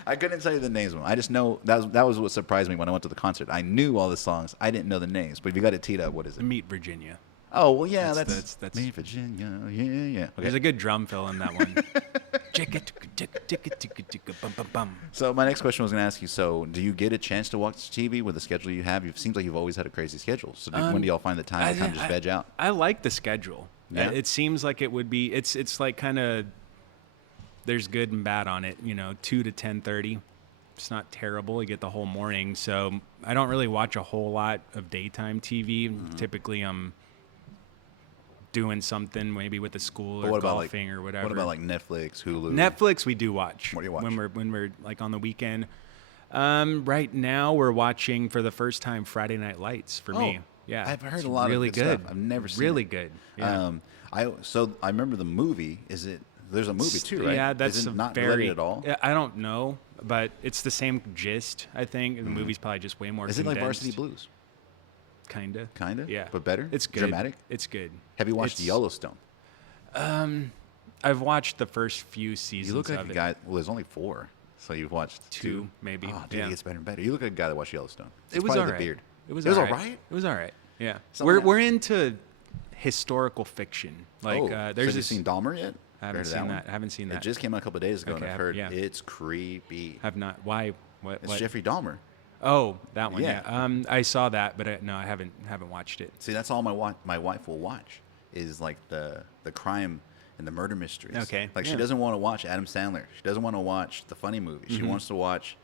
I couldn't tell you the names of them. I just know that was what surprised me when I went to the concert. I knew all the songs. I didn't know the names. But if you got it teed up, what is it? Meet Virginia. Oh, well, yeah, that's Meet Virginia. Yeah. Okay. There's a good drum fill in that one. So my next question was going to ask you, so do you get a chance to watch TV with the schedule you have? It seems like you've always had a crazy schedule. So when do y'all find the time to kind of just veg out? I like the schedule. Yeah? It seems like it would be, it's like kind of, there's good and bad on it, 2 to 10:30. It's not terrible. You get the whole morning. So I don't really watch a whole lot of daytime TV. Mm-hmm. Typically I'm doing something maybe with the school or golfing or whatever. What about like Netflix, Hulu? Netflix we do watch. What do you watch? When we're like on the weekend. Right now we're watching for the first time Friday Night Lights for me. Yeah. I've heard a lot of good stuff. I've never seen really it. good. Yeah. I remember the movie. There's a movie too, right? Yeah, that's is it not very related at all. I don't know, but it's the same gist, I think. The movie's probably just way more Is condensed. it like Varsity Blues? Kinda. Yeah. But better? It's good. Dramatic? It's good. Have you watched Yellowstone? I've watched the first few seasons. You look like of a guy. Well, there's only 4, so you've watched 2 maybe. Oh, dude, it gets better and better. You look like a guy that watched Yellowstone. It was all right. The beard. It was all all right. right. It was all right. Yeah. Something We're into historical fiction. Like there's so you seen Dahmer yet? I haven't seen that. I haven't seen that. It just came out a couple of days ago, Okay, and I've heard yeah. it's creepy. Have not. Why? What? It's Jeffrey Dahmer. Oh, that one. Yeah. Yeah. I saw that, but I haven't watched it. See, that's all my wife will watch is like the crime and the murder mysteries. Okay. Like she doesn't want to watch Adam Sandler. She doesn't want to watch the funny movies. She wants to watch.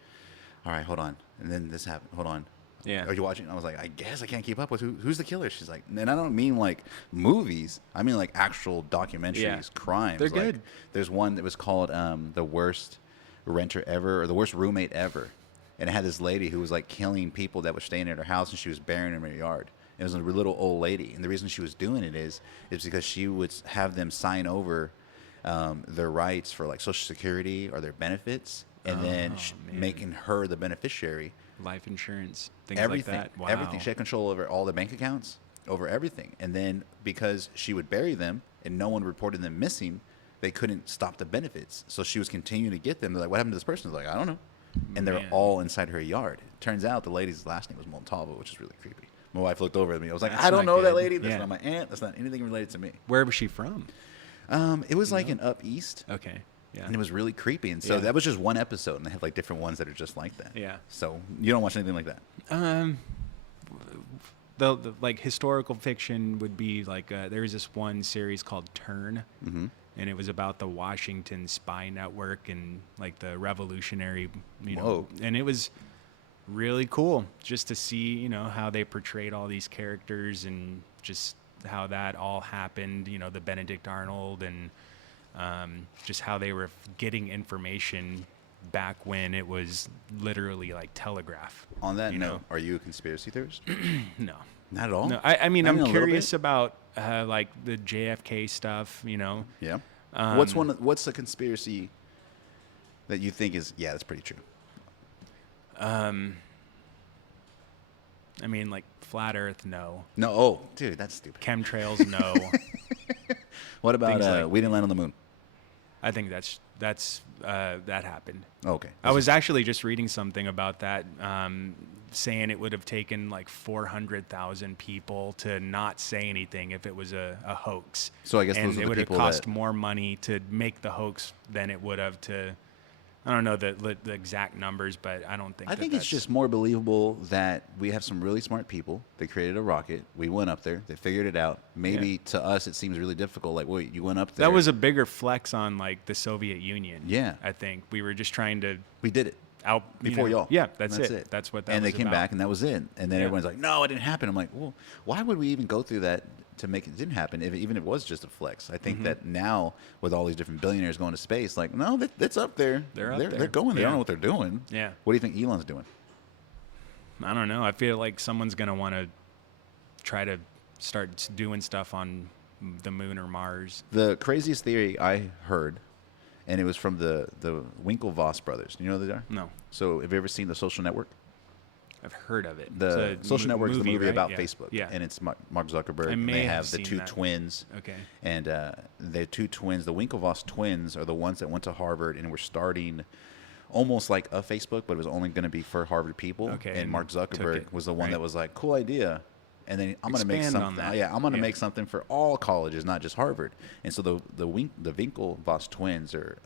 All right, hold on. And then this happened. Hold on. Yeah. Are you watching? I was like, I guess I can't keep up with who's the killer. She's like, and I don't mean like movies. I mean like actual documentaries, crimes. They're like, good. There's one that was called The Worst Renter Ever or The Worst Roommate Ever. And it had this lady who was like killing people that were staying at her house and she was burying them in her yard. It was a little old lady. And the reason she was doing it is because she would have them sign over their rights for like Social Security or their benefits and then making her the beneficiary. Life insurance, things Everything, like that. Wow. everything. She had control over all the bank accounts, over everything. And then because she would bury them and no one reported them missing, they couldn't stop the benefits. So she was continuing to get them. They're like, what happened to this person? They're like, I don't know. And they're all inside her yard. Turns out the lady's last name was Montalvo, which is really creepy. My wife looked over at me. I was like, I don't know that lady. That's not my aunt. That's not anything related to me. Where was she from? It was like an up east. Okay. Yeah. And it was really creepy. And so that was just one episode. And they have like different ones that are just like that. Yeah. So you don't watch anything like that? The like historical fiction would be like there's this one series called Turn. Mm-hmm. And it was about the Washington spy network and like the revolutionary, Whoa. And it was really cool just to see, how they portrayed all these characters and just how that all happened, the Benedict Arnold and just how they were getting information back when it was literally like telegraph. On that note, are you a conspiracy theorist? No. Not at all? No, I mean, I'm curious about like the JFK stuff, Yeah. What's a conspiracy that you think is, that's pretty true? I mean, like flat Earth, no. No, oh, dude, that's stupid. Chemtrails, no. What about we didn't land on the moon? I think that happened. Okay. I was actually just reading something about that, saying it would have taken like 400,000 people to not say anything if it was a hoax. So I guess and those are it the would have people cost more money to make the hoax than it would have to. I don't know the exact numbers, but I don't think. I think it's just more believable that we have some really smart people. They created a rocket. We went up there. They figured it out. Maybe to us it seems really difficult. Like, wait, you went up there. That was a bigger flex on like the Soviet Union. Yeah. I think we were just trying to. We did it. Out before y'all. Yeah, that's it. That's what that was. And they came about. back, and that was it. And then everyone's like, "No, it didn't happen." I'm like, "Well, why would we even go through that to make it didn't happen? Even if it was just a flex." I think that now with all these different billionaires going to space, like, no, that's up there. They're up there. They're going. They don't know what they're doing. Yeah. What do you think Elon's doing? I don't know. I feel like someone's gonna want to try to start doing stuff on the moon or Mars. The craziest theory I heard. And it was from the Winklevoss brothers. Do you know who they are? No. So have you ever seen The Social Network? I've heard of it. The Social Network is the movie right? about Facebook. Yeah. And it's Mark Zuckerberg. And may they have have the seen two that. twins. Okay. And the two twins, the Winklevoss twins, are the ones that went to Harvard and were starting almost like a Facebook, but it was only going to be for Harvard people. Okay, And and Mark took Zuckerberg it, was the one right. that was like, cool idea. And then I'm going to make Expand on something. that. Yeah, I'm going to Yeah. make something for all colleges, not just Harvard. And so the Winklevoss twins are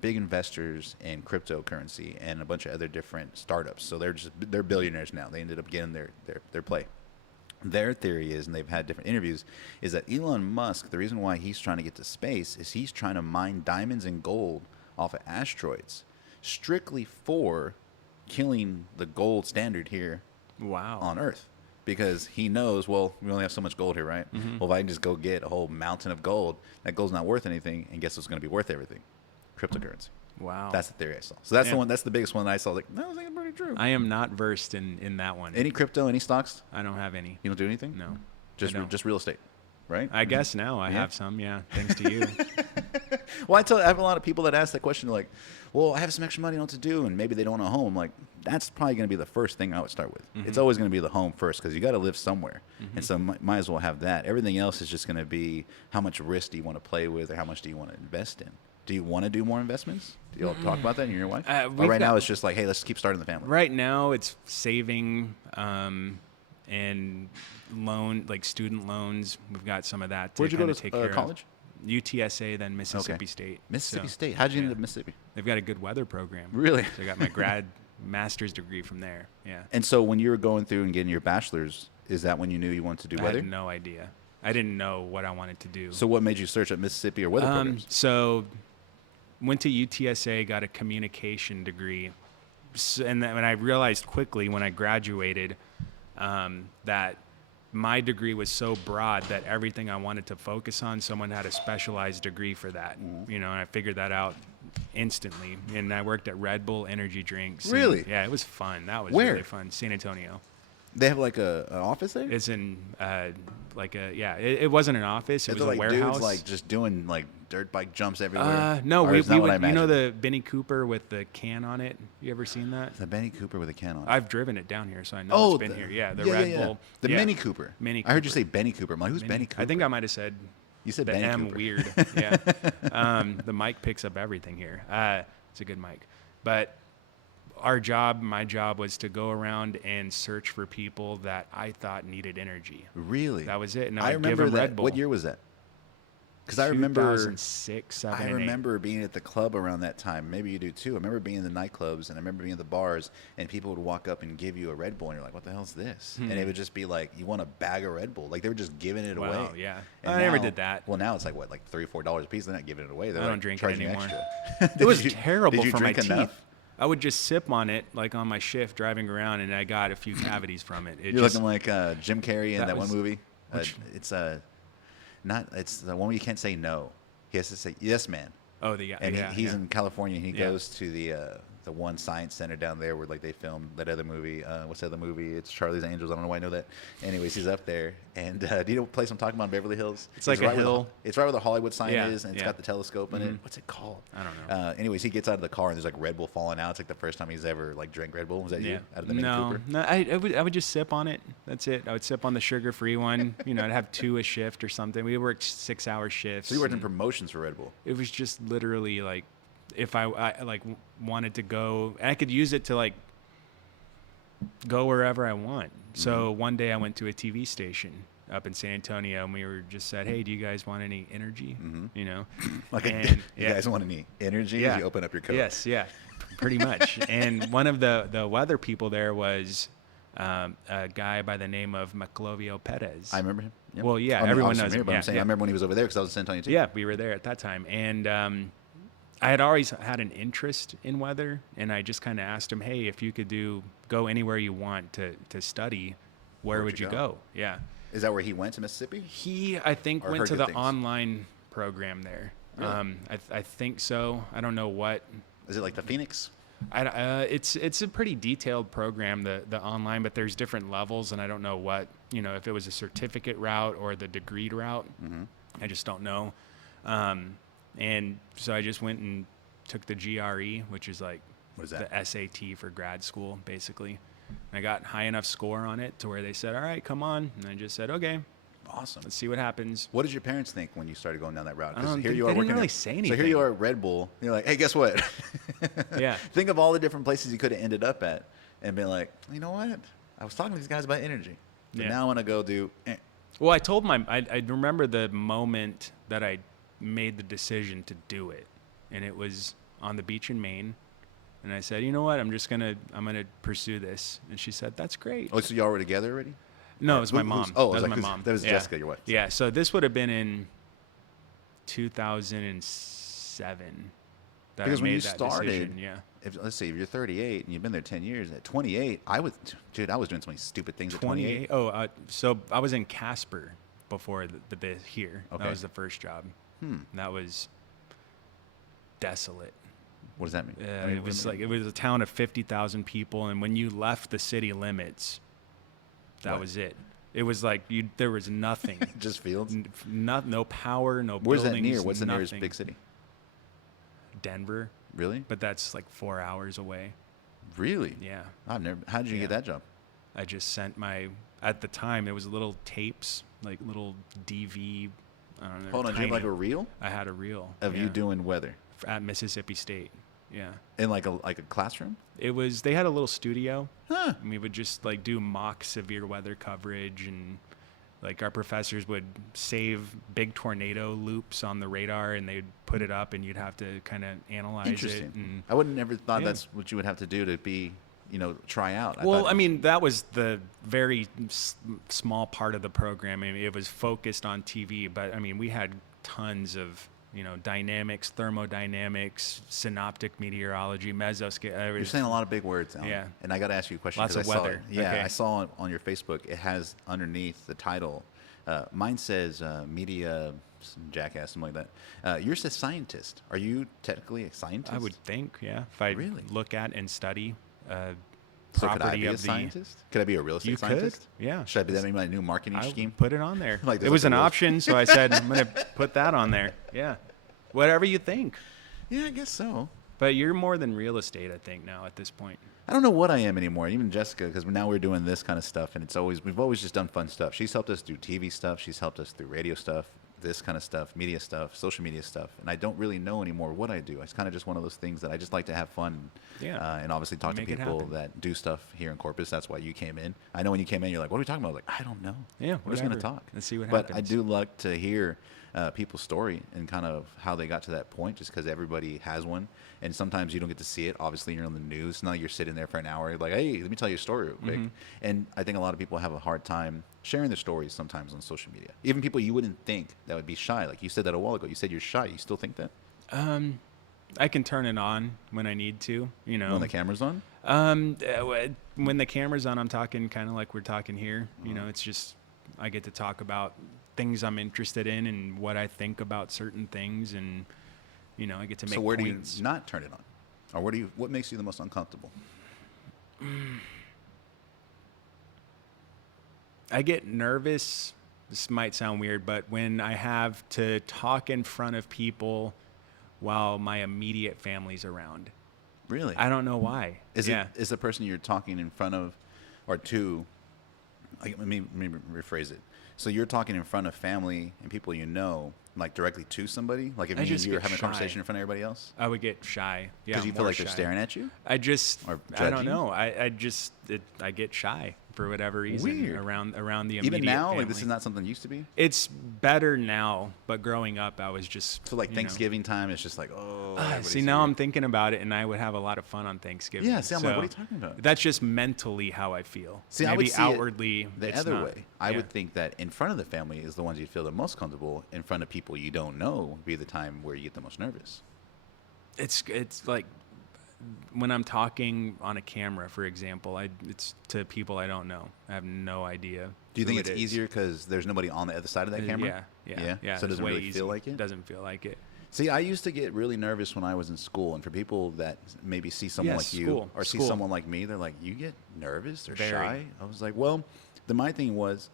big investors in cryptocurrency and a bunch of other different startups. So they're billionaires now. They ended up getting their play. Their theory is, and they've had different interviews, is that Elon Musk, the reason why he's trying to get to space is he's trying to mine diamonds and gold off of asteroids strictly for killing the gold standard here Wow. on Earth. Because he knows, well, we only have so much gold here, right? Mm-hmm. Well, if I can just go get a whole mountain of gold, that gold's not worth anything, and guess what's going to be worth everything? Cryptocurrency. Wow. That's the theory I saw. So that's Yeah. the one. That's the biggest one that I saw. Like, no, I think it's pretty true. I am not versed in that one. Any crypto, any stocks? I don't have any. You don't do anything? No. Just I don't. just real estate, right? I guess now I Yeah. have some, yeah, thanks to you. Well, I have a lot of people that ask that question, like, well, I have some extra money, I don't know what to do, and maybe they don't own a home. Like, that's probably going to be the first thing I would start with. It's always going to be the home first because you got to live somewhere. And so might as well have that. Everything else is just going to be how much risk do you want to play with or how much do you want to invest in? Do you want to do more investments? Do you all talk about that in your wife? Or we've right now got- it's just like, hey, let's keep starting the family. Right now, it's saving and student loans. We've got some of that to Where'd you go kinda to take care college? of. UTSA, then Mississippi Okay. State. Mississippi So, State. How'd you yeah. end up Mississippi? They've got a good weather program. Really? So I got my master's degree from there. Yeah. And so when you were going through and getting your bachelor's, is that when you knew you wanted to do I weather? had no idea. I didn't know what I wanted to do. So what made you search at Mississippi or weather programs? So went to UTSA, got a communication degree. And then when I realized quickly when I graduated that my degree was so broad that everything I wanted to focus on, someone had a specialized degree for that. Mm-hmm. And I figured that out instantly. And I worked at Red Bull Energy Drinks. and, Really? yeah, it was fun. That was Where? really fun. San Antonio. They have like an office there? It's in it wasn't an office. It Is was there a like warehouse. dudes like just doing like dirt bike jumps everywhere? No, Or we is that what I would, you know imagined? the Benny Cooper with the can on it? You ever seen that? The Benny Cooper with a can on it. I've driven it down here, so I know it's been here. Yeah, the Red Bull. The yeah. Mini Cooper. Mini I heard you Cooper. say Benny Cooper. I'm like, who's Benny Cooper? I think I might have said You said the Benny M Cooper. weird. Yeah. The mic picks up everything here. It's a good mic. But my job was to go around and search for people that I thought needed energy. Really? That was it. And I I would give remember them that. Red Bull. What year was that? Because I remember 2006, 7, I and 8. remember being at the club around that time. Maybe you do too. I remember being in the nightclubs and I remember being in the bars and people would walk up and give you a Red Bull and you're like, what the hell is this? And it would just be like, you want a bag of Red Bull. Like they were just giving it away. Wow, yeah. And I never now- did that. Well, now it's like what, like $3 or $4 a piece. They're not giving it away. They're I don't like drink it charging you anymore. extra. It was Did you- terrible did you for my drink teeth. enough? I would just sip on it like on my shift driving around, and I got a few cavities from it. You're looking like Jim Carrey in that that one was- movie. which- It's the one where you can't say no. He has to say yes, man. oh the And yeah, he's yeah. in California. And he Yeah. goes to the one science center down there where like they filmed that other movie. What's the other movie? It's Charlie's Angels. I don't know why I know that. Anyways, he's up there, and do you know what place I'm talking about in Beverly Hills? It's like a right where hill. it's right where the Hollywood sign Yeah, is, and it's yeah. got the telescope in it. What's it called? I don't know. Anyways, he gets out of the car and there's like Red Bull falling out. It's like the first time he's ever like drank Red Bull. Was that Yeah. you? Out of the Mini Cooper? No, I would just sip on it. That's it. I would sip on the sugar-free one. I'd have 2 a shift or something. We worked 6-hour shifts. So you worked in and promotions for Red Bull. it was just literally like if I like wanted to go, and I could use it to like go wherever I want. So one day I went to a TV station up in San Antonio, and we were just said, "Hey, do you guys want any energy?" Like, And, you yeah. guys want any energy? Yeah. As you open up your coat. Yes, yeah, pretty much. And one of the weather people there was a guy by the name of Maclovio Perez. I remember him. Yep. Well, yeah, I mean, everyone obviously knows from here, him. But Yeah, I'm saying yeah. I remember when he was over there because I was in San Antonio too. Yeah, we were there at that time, and I had always had an interest in weather, and I just kind of asked him, "Hey, if you could go anywhere you want to study, where Where'd would you you go? go?" Yeah, Is that where he went to Mississippi? he I think Or went heard to good the things? online program there. Really? I think so. I don't know what. Is it like the Phoenix? It's a pretty detailed program, the online, but there's different levels, and I don't know what if it was a certificate route or the degreed route. I just don't know. And so I just went and took the GRE, which is like What is that? the SAT for grad school, basically. And I got high enough score on it to where they said, "All right, come on," and I just said, "Okay." Awesome. Let's see what happens. What did your parents think when you started going down that route? I don't Here think you are they didn't working really at, say So here anything. you are at Red Bull. And you're like, hey, guess what? Yeah. Think of all the different places you could have ended up at and been like, you know what? I was talking to these guys about energy. But Yeah. now I want to go do. Well, I remember the moment that I made the decision to do it, and it was on the beach in Maine. And I said, you know what? I'm gonna pursue this. And she said, that's great. Oh, so y'all were together already? No, it was my Who's- mom. oh, that was like, my 'cause mom. that was Yeah. Jessica, your wife. Yeah. So this would have been in 2007 that Because I when made you that started, decision. Yeah. let's say if you're 38 and you've been there 10 years, at 28, I was doing so many stupid things at 28. Oh, so I was in Casper before the here. Okay. That was the first job. That was desolate. What does that mean? I mean, It was a town of 50,000 people, and when you left the city limits, that What? was it. It was like there was nothing. just fields. No power, no Where's that buildings. near? What's the nearest nothing. big city? Denver, Really? but that's like 4 hours away. Really? Yeah, I've never. How did you get Yeah. that job? I just sent at the time it was little tapes, like little DV. I don't know. Hold on, do you have like a reel I had a reel of you yeah, doing weather at Mississippi State. Yeah, in like a classroom? it was. They had a little studio. Huh. And we would just like do mock severe weather coverage, and like our professors would save big tornado loops on the radar and they'd put it up and you'd have to kind of analyze it. Interesting. And I wouldn't never thought Yeah. that's what you would have to do to be, try out. well, thought- I mean, that was the very small part of the program. I mean, it was focused on TV, but I mean, we had tons of, dynamics, thermodynamics, synoptic meteorology, mesoscale. You're saying a lot of big words, Alan. Yeah. And I got to ask you a question. Lots 'cause of I saw weather. it. Yeah, Okay. I saw it on your Facebook. It has underneath the title. Mine says media jackass, something like that. Yours says scientist. Are you technically a scientist? I would think, yeah. If I Really? look at and study So could I property be a of the scientist? Could I be a real estate You scientist? could, yeah. Should I be that maybe my new marketing I scheme? would put it on there. Like it there's was like an a real- option, so I said I'm going to put that on there. Yeah, whatever you think. Yeah, I guess so. But you're more than real estate, I think, now at this point. I don't know what I am anymore. Even Jessica, because now we're doing this kind of stuff, and we've always just done fun stuff. She's helped us do TV stuff. She's helped us through radio stuff, this kind of stuff, media stuff, social media stuff. And I don't really know anymore what I do. It's kind of just one of those things that I just like to have fun. Yeah. And obviously talk to Make it people happen. that do stuff here in Corpus. That's why you came in. I know when you came in, you're like, what are we talking about? I was like, I don't know. Yeah, We're just going to whatever. talk. Let's see what but happens. I do like to hear people's story and kind of how they got to that point, just because everybody has one. And sometimes you don't get to see it. Obviously, you're on the news. Now you're sitting there for an hour, like, hey, let me tell you a story real quick. And I think a lot of people have a hard time sharing their stories sometimes on social media. Even people you wouldn't think that would be shy. Like you said that a while ago. You said you're shy. You still think that? I can turn it on when I need to, When the camera's on? When the camera's on, I'm talking kind of like we're talking here. It's just I get to talk about things I'm interested in and what I think about certain things, and I get to make So where points. do you not turn it on? Or what makes you the most uncomfortable? I get nervous. This might sound weird, but when I have to talk in front of people while my immediate family's around, Really? I don't know why. Is yeah. the person you're talking in front of or to, let me rephrase it. So you're talking in front of family and people like directly to somebody? Like if I just you're get having shy. a conversation in front of everybody else? I would get shy. Yeah, Because you feel more like they're shy. staring at you? I just, Or I don't judging? know. I get shy for whatever reason Weird. around the immediate Even now? family. Like this is not something it used to be? It's better now, but growing up, I was just So like you know. Thanksgiving time, it's just like, everybody's See, now here. I'm thinking about it, and I would have a lot of fun on Thanksgiving. Yeah, see, I'm like, what are you So talking about? That's just mentally how I feel. See, I Maybe would see outwardly it the it's other not. way. I Yeah. would think that in front of the family is the ones you feel the most comfortable. In front of people you don't know would be the time where you get the most nervous. It's like when I'm talking on a camera, for example. It's to people I don't know. I have no idea. Do you think who it's it is. easier because there's nobody on the other side of that camera? Yeah. So it it's doesn't way really feel easy. like it? Doesn't feel like it. See, I used to get really nervous when I was in school, and for people that maybe see someone Yeah, like you school. or see School. someone like me, they're like, "You get nervous or Very. shy?" I was like, "Well, my thing was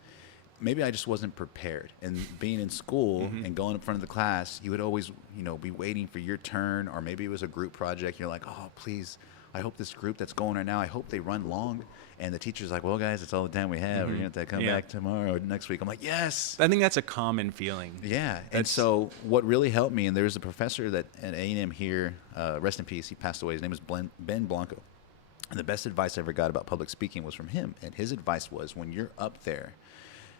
maybe I just wasn't prepared." And being in school Mm-hmm. and going in front of the class, you would always, be waiting for your turn, or maybe it was a group project. You're like, "Oh, please, I hope this group that's going right now, I hope they run long. And the teacher's like, well, guys, it's all the time we have. We're going to have to come back tomorrow or next week. I'm like, yes. I think that's a common feeling. Yeah. And so what really helped me, and there's a professor that at A&M here, rest in peace, he passed away. His name was Ben Blanco. And the best advice I ever got about public speaking was from him. And his advice was, when you're up there,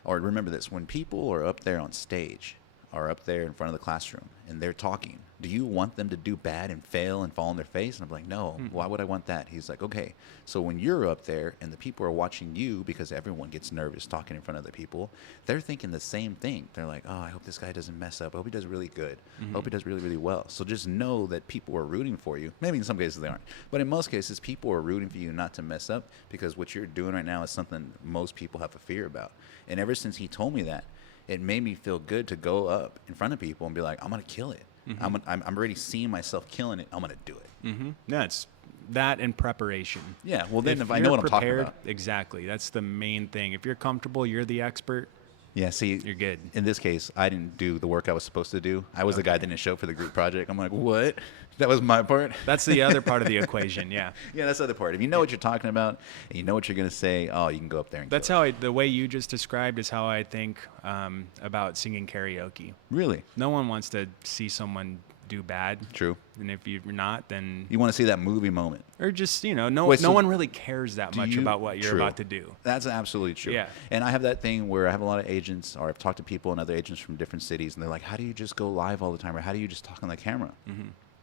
or remember this, when people are up there on stage, are up there in front of the classroom, and they're talking, do you want them to do bad and fail and fall on their face? And I'm like, no, why would I want that? He's like, okay, so when you're up there and the people are watching you, because everyone gets nervous talking in front of other people, they're thinking the same thing. They're like, oh, I hope this guy doesn't mess up. I hope he does really good. I hope he does really, really well. So just know that people are rooting for you. Maybe in some cases they aren't. But in most cases, people are rooting for you not to mess up, because what you're doing right now is something most people have a fear about. And ever since he told me that, it made me feel good to go up in front of people and be like, I'm going to kill it. I'm already seeing myself killing it. I'm going to do it. Yeah, it's that and preparation. Yeah, well, then if I know what I'm talking about. Exactly. That's the main thing. If you're comfortable, you're the expert. Yeah, see, you're good. In this case, I didn't do the work I was supposed to do. I was the guy that didn't show up for the group project. I'm like, what? That was my part? That's the other part of the equation, yeah. Yeah, that's the other part. If you know what you're talking about and you know what you're going to say, oh, you can go up there and That's how the way you just described is how I think about singing karaoke. Really? No one wants to see someone do bad. True. And if you're not, then you want to see that movie moment. Or just, no one really cares that much about what you're about to do. That's absolutely true. Yeah. And I have that thing where I have a lot of agents, or I've talked to people and other agents from different cities, and they're like, how do you just go live all the time? Or how do you just talk on the camera?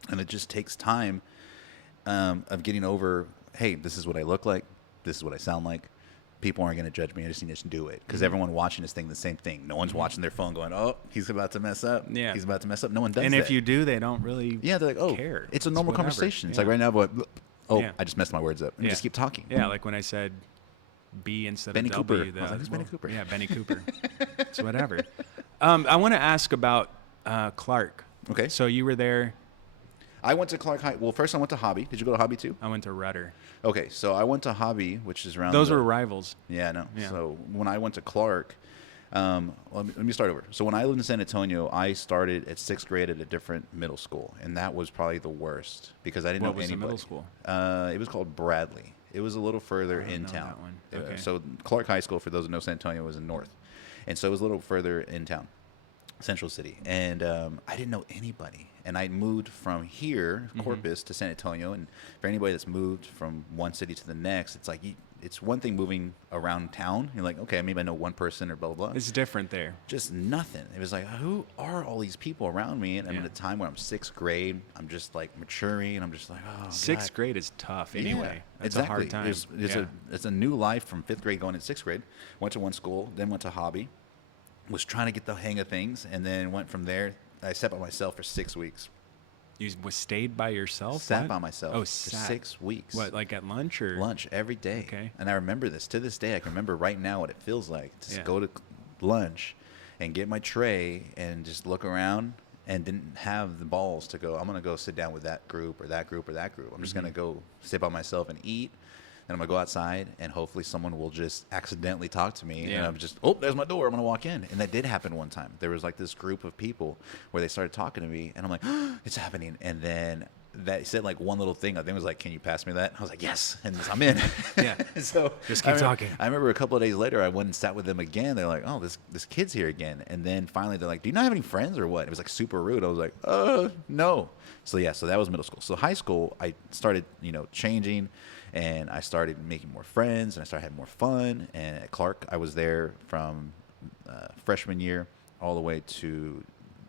And it just takes time of getting over, hey, this is what I look like. This is what I sound like. People aren't going to judge me. I just need to do it. Because everyone watching is thinking the same thing. No one's watching their phone going, oh, he's about to mess up. Yeah. He's about to mess up. No one does and that. if you do, they don't really they're like, oh, care. It's a normal conversation. It's like right now, but, I just messed my words up. And Yeah. just keep talking. Yeah, like when I said B instead Benny of Cooper. W. I was like, who's Benny Cooper? Yeah, Benny Cooper. It's whatever. I want to ask about Clark. Okay. So you were there. I went to Clark High. Well, first I went to Hobby. Did you go to Hobby too? I went to Rudder. Okay, so I went to Hobby, which is around. Those were rivals. Yeah, I know. Yeah. So when I went to Clark, let me start over. So when I lived in San Antonio, I started at 6th grade at a different middle school, and that was probably the worst because I didn't know anybody. What was the middle school? It was called Bradley. It was a little further in town. That one. Okay. So Clark High School, for those who know San Antonio, was in North, and so it was a little further in town. Central City, and I didn't know anybody, and I moved from here, Corpus, to San Antonio. And for anybody that's moved from one city to the next, it's like it's one thing moving around town. You're like, okay, maybe I know one person or blah blah blah. It's different there. Just nothing. It was like, who are all these people around me? And I'm at a time where I'm 6th grade. I'm just like maturing, and I'm just like, oh, 6th grade is tough anyway. Yeah, it's exactly. a hard time. It's a new life from 5th grade going into 6th grade. Went to one school, then went to Hobby. Was trying to get the hang of things, and then went from there. I sat by myself for 6 weeks. You stayed by yourself? Sat by myself for sat. 6 weeks. What, like at lunch or? Lunch every day. Okay. And I remember this. To this day, I can remember right now what it feels like to go to lunch and get my tray and just look around, and didn't have the balls to go, I'm going to go sit down with that group or that group or that group. I'm just going to go sit by myself and eat. And I'm going to go outside, and hopefully someone will just accidentally talk to me. Yeah. And I'm just, there's my door. I'm going to walk in. And that did happen one time. There was like this group of people where they started talking to me, and I'm like, it's happening. And then that said like one little thing. I think it was like, can you pass me that? I was like, yes. And I'm in. Yeah. So just keep talking. I remember a couple of days later, I went and sat with them again. They're like, oh, this kid's here again. And then finally they're like, do you not have any friends or what? It was like super rude. I was like, no. So yeah, so that was middle school. So high school, I started, changing. And I started making more friends, and I started having more fun. And at Clark, I was there from freshman year all the way to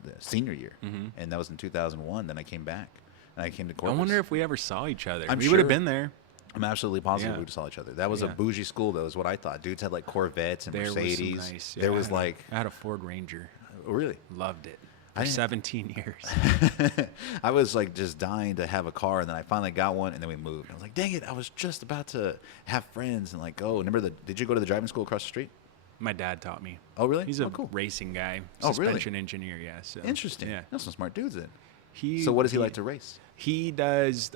the senior year. And that was in 2001. Then I came back, and I came to Corpus. I wonder if we ever saw each other. We would have been there. I'm absolutely positive we saw each other. That was a bougie school. That was what I thought. Dudes had like Corvettes and Mercedes. Was nice. There was I had a Ford Ranger. Oh, really? Loved it. For 17 years. I was like just dying to have a car, and then I finally got one, and then we moved. I was like, dang it, I was just about to have friends and like go. Remember did you go to the driving school across the street? My dad taught me. Oh, really? He's a cool. racing guy. Oh, really? Suspension engineer, yeah. So, interesting. Yeah. That's some smart dudes then. So what does he like to race? He does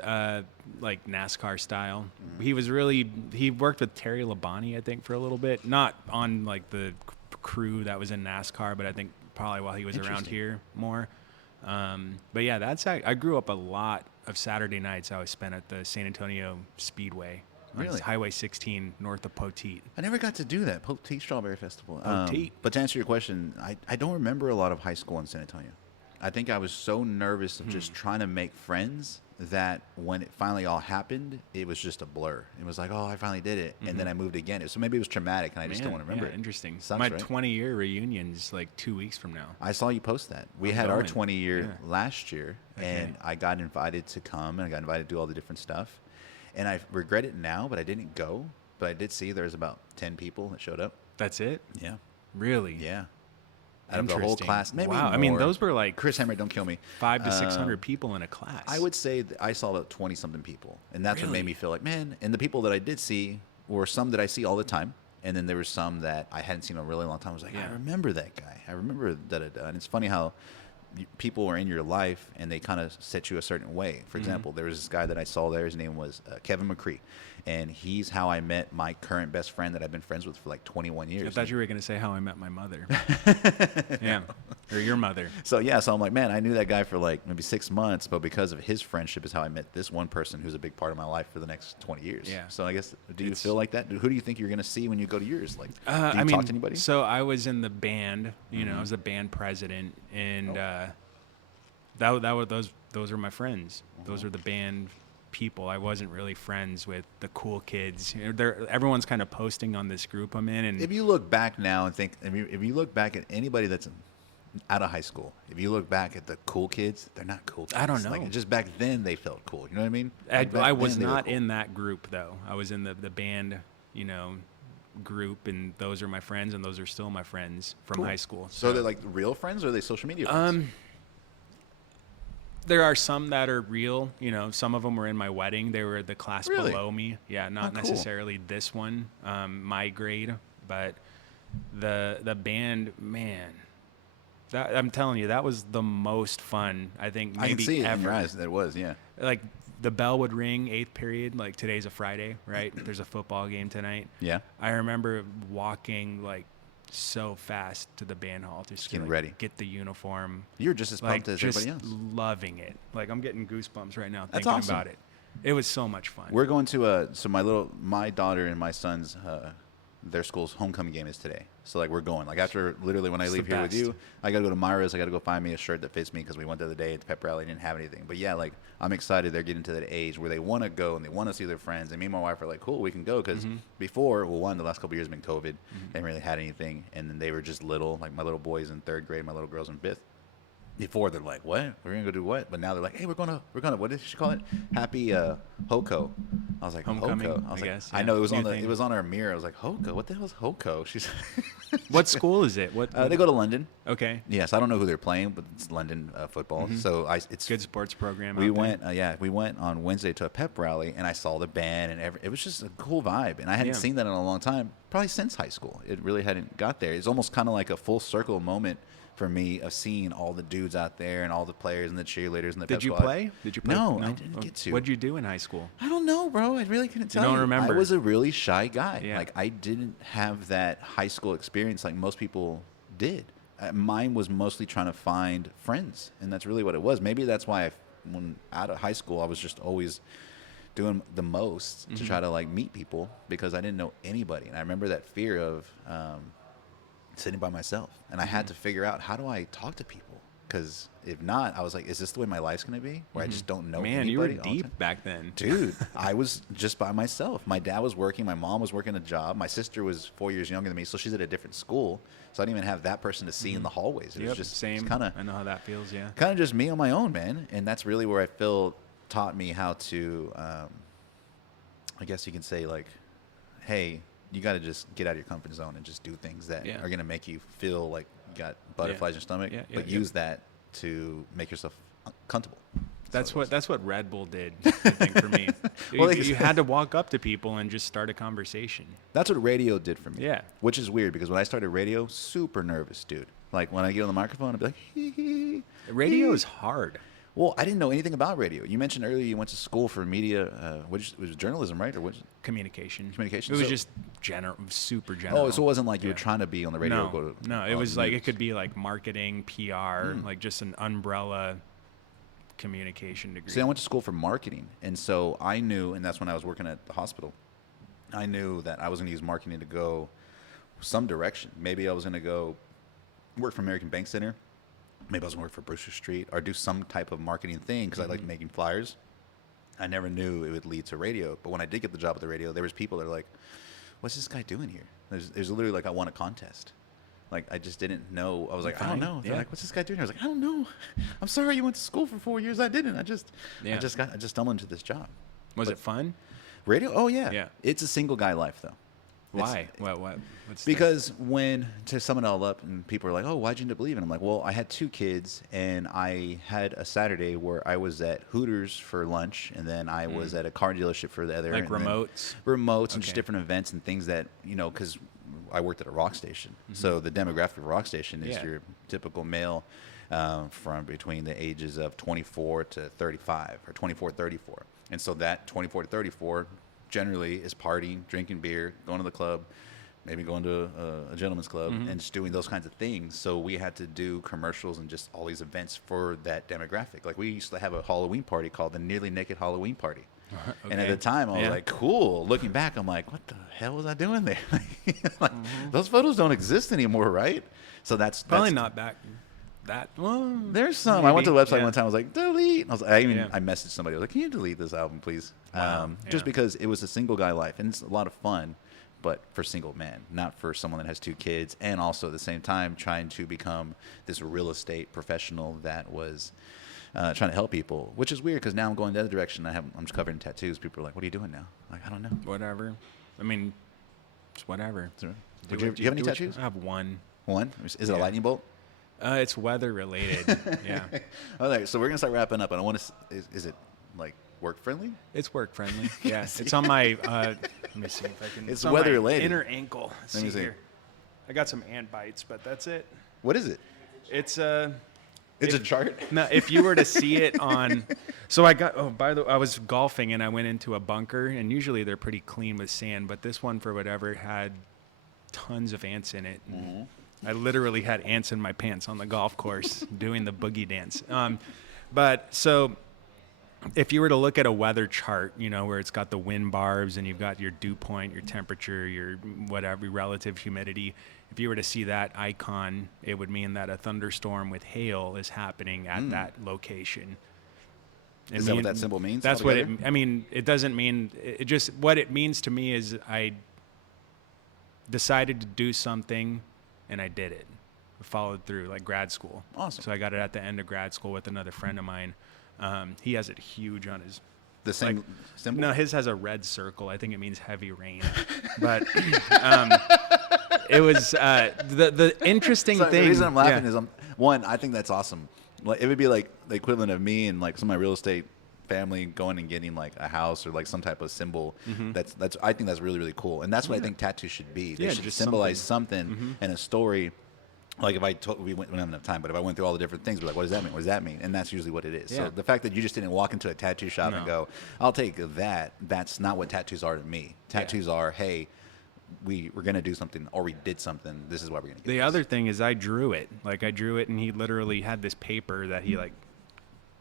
like NASCAR style. He worked with Terry Labonte, I think, for a little bit. Not on like the crew that was in NASCAR, but I think probably while he was around here more. But yeah, I grew up a lot of Saturday nights I was spent at the San Antonio Speedway. On Really? Highway 16 north of Poteet. I never got to do that. Poteet Strawberry Festival. Poteet. But to answer your question, I don't remember a lot of high school in San Antonio. I think I was so nervous of just trying to make friends that when it finally all happened, it was just a blur. It was like, oh, I finally did it. And then I moved again. So maybe it was traumatic and I just don't want to remember Yeah, it. interesting. Sucks, My right? 20-year reunion's like 2 weeks from now. I saw you post that. We I'm had our going. 20-year last year, and I got invited to come, and I got invited to do all the different stuff. And I regret it now, but I didn't go. But I did see there was about 10 people that showed up. That's it? Yeah. Really? Yeah. Out of the whole Interesting. class. Maybe wow. more. I mean, those were like Chris Henry, don't kill me. 500 to 600 people in a class. I would say that I saw about 20-something people. And that's what made Really? me feel like, man. And the people that I did see were some that I see all the time. And then there were some that I hadn't seen in a really long time. I was like, I remember that guy. I remember da-da-da. And it's funny how people are in your life and they kind of set you a certain way. For example, there was this guy that I saw there. His name was Kevin McCree. And he's how I met my current best friend that I've been friends with for like 21 years. I thought you were going to say how I met my mother. Yeah. Or your mother. So, yeah. So I'm like, man, I knew that guy for like maybe 6 months. But because of his friendship is how I met this one person who's a big part of my life for the next 20 years. Yeah. So I guess, do you feel like that? Who do you think you're going to see when you go to yours? Like, do you I mean, talk to anybody? So I was in the band, you know, I was the band president, and those are my friends. Those are the band people. I wasn't really friends with the cool kids. You know, everyone's kind of posting on this group I'm in, and If you look back now and think, if you look back at anybody that's out of high school, if you look back at the cool kids, they're not cool kids. I don't know. Like, just back then they felt cool. You know what I mean? I, Like, back I was then, they were not cool. in that group though. I was in the band, you know, group, and those are my friends, and those are still my friends from Cool. high school. So they're like real friends, or are they social media friends? There are some that are real. You know, some of them were in my wedding. They were the class Really? below me. Yeah, not cool. necessarily this one, my grade, but the band, man. That, I'm telling you, that was the most fun I think maybe I can see it ever. in your eyes. That was, yeah. Like the bell would ring 8th period. Like today's a Friday, right? There's a football game tonight. Yeah. I remember walking like so fast to the band hall to just Getting like, ready. get the uniform. You were just as Like pumped as just everybody else. loving it. Like I'm getting goosebumps right now That's thinking awesome. about it. It was so much fun. We're going to so my daughter and my son's their school's homecoming game is today. So like we're going. Like after literally when I It's leave the here with best. you, I gotta go to Myra's. I gotta go find me a shirt that fits me because we went the other day at the pep rally and didn't have anything. But yeah, like I'm excited. They're getting to that age where they want to go and they want to see their friends. And me and my wife are like, cool, we can go because before, well, one, the last couple of years have been COVID. They haven't really had anything, and then they were just little. Like my little boy's in 3rd grade, my little girl's in 5th. Before they're like, what? We're gonna go do what? But now they're like, hey, we're gonna. What did she call it? Happy Hoko. I was like, Homecoming, Hoko. I was I like, guess, I yeah. know it was New on thing. it was on our mirror. I was like, Hoko. What the hell is Hoko? She's. What school is it? What? They go to London. Okay. Yes, I don't know who they're playing, but it's London football. So it's Good sports program. we out there. went, we went on Wednesday to a pep rally, and I saw the band, and it was just a cool vibe. And I hadn't Yeah. seen that in a long time, probably since high school. It really hadn't got there. It's almost kind of like a full circle moment for me of seeing all the dudes out there and all the players and the cheerleaders and the Did pep you squad. play? Did you play? No, I didn't get to. What'd you do in high school? I don't know, bro. I really couldn't tell you. don't remember? I was a really shy guy. Yeah. Like I didn't have that high school experience like most people did. Mine was mostly trying to find friends, and that's really what it was. Maybe that's why when out of high school, I was just always doing the most to try to like meet people because I didn't know anybody. And I remember that fear of sitting by myself, and I had to figure out, how do I talk to people? Because if not, I was like, is this the way my life's gonna be, where I just don't know Man, anybody? you were all the time? deep back then. Dude, I was just by myself. My dad was working. My mom was working a job. My sister was 4 years younger than me, so she's at a different school. So I didn't even have that person to see in the hallways. It Yep, was just same. kind of I know how that feels. Yeah. just me on my own, man. And that's really where I feel taught me how to, I guess you can say, like, hey, you got to just get out of your comfort zone and just do things that Yeah. are going to make you feel like you got butterflies in your stomach, Yeah, but yeah. use that to make yourself comfortable. That's So it was- that's what Red Bull did, I think, for me. Well, you had to walk up to people and just start a conversation. That's what radio did for me. Yeah. Which is weird because when I started radio, super nervous, dude. Like when I get on the microphone, I'd be like, hee, hee, Radio hee. is hard. Well, I didn't know anything about radio. You mentioned earlier you went to school for media, which was journalism, right? Or what? Communication. Communication, It was so- just super general. Oh, so it wasn't like you were Yeah. trying to be on the radio. No, go to, no, it on was like, news. it could be like marketing, PR, like just an umbrella communication degree. See, I went to school for marketing, and so I knew, and that's when I was working at the hospital. I knew that I was going to use marketing to go some direction. Maybe I was going to go work for American Bank Center. Maybe I was going to work for Brewster Street or do some type of marketing thing because I liked making flyers. I never knew it would lead to radio. But when I did get the job at the radio, there was people that were like, what's this guy doing here? There's literally like, I won a contest. Like, I just didn't know. I was like, I don't know. They're like, what's this guy doing here? I was like, I don't know. I'm sorry you went to school for 4 years. I didn't. I just stumbled into this job. Was it fun? Radio? Oh, yeah. Yeah. It's a single guy life, though. Why? What? Because to sum it all up, and people are like, oh, why'd you end up leaving? I'm like, well, I had 2 kids, and I had a Saturday where I was at Hooters for lunch, and then I was at a car dealership for the other. Like remotes? Remotes and just different events and things that, because I worked at a rock station. So the demographic of a rock station is your typical male from between the ages of 24 to 35 or 24 to 34. And so that 24 to 34 generally is partying, drinking beer, going to the club, maybe going to a gentleman's club and just doing those kinds of things. So we had to do commercials and just all these events for that demographic. Like we used to have a Halloween party called the Nearly Naked Halloween Party. Okay. And at the time, I was like, cool. Looking back, I'm like, what the hell was I doing there? Like, those photos don't exist anymore, right? So that's probably not back that. Well, there's some. Maybe. I went to the website one time. I was like, delete. I messaged somebody. I was like, can you delete this album, please? Wow. Just because it was a single guy life, and it's a lot of fun, but for single men, not for someone that has 2 kids, and also at the same time trying to become this real estate professional that was trying to help people, which is weird because now I'm going the other direction. I'm just covered in tattoos. People are like, what are you doing now? Like, I don't know. Whatever. I mean, it's whatever. Do you have any tattoos? I have one. One? Is it a lightning bolt? It's weather related. Yeah. All right, so we're gonna start wrapping up, and I want to. Is it like work friendly? It's work friendly. Yeah. It's on my. Let me see if I can. It's weather related. Inner ankle. Let me see here. I got some ant bites, but that's it. What is it? It's It's a chart. No, if you were to see it on, so I was golfing and I went into a bunker, and usually they're pretty clean with sand, but this one for whatever had tons of ants in it. I literally had ants in my pants on the golf course doing the boogie dance. But so if you were to look at a weather chart, where it's got the wind barbs and you've got your dew point, your temperature, your whatever relative humidity, if you were to see that icon, it would mean that a thunderstorm with hail is happening at that location. Is that what that symbol means? That's altogether? It doesn't mean, it just, what it means to me is I decided to do something and I did it. I followed through, like grad school. Awesome. So I got it at the end of grad school with another friend of mine. He has it huge on his. The same symbol? No, his has a red circle. I think it means heavy rain. But it was the interesting thing. The reason I'm laughing is, one, I think that's awesome. Like, it would be like the equivalent of me and like some of my real estate family going and getting like a house or like some type of symbol. That's I think that's really, really cool. And that's what I think tattoos should be. They should just symbolize something and a story. Like if we don't have enough time, but if I went through all the different things, we're like, what does that mean? What does that mean? And that's usually what it is. So the fact that you just didn't walk into a tattoo shop and go, I'll take that, that's not what tattoos are to me. Tattoos are, hey, we're going to do something, or we did something. This is why we're going to get The other thing is I drew it. Like I drew it, and he literally had this paper that he like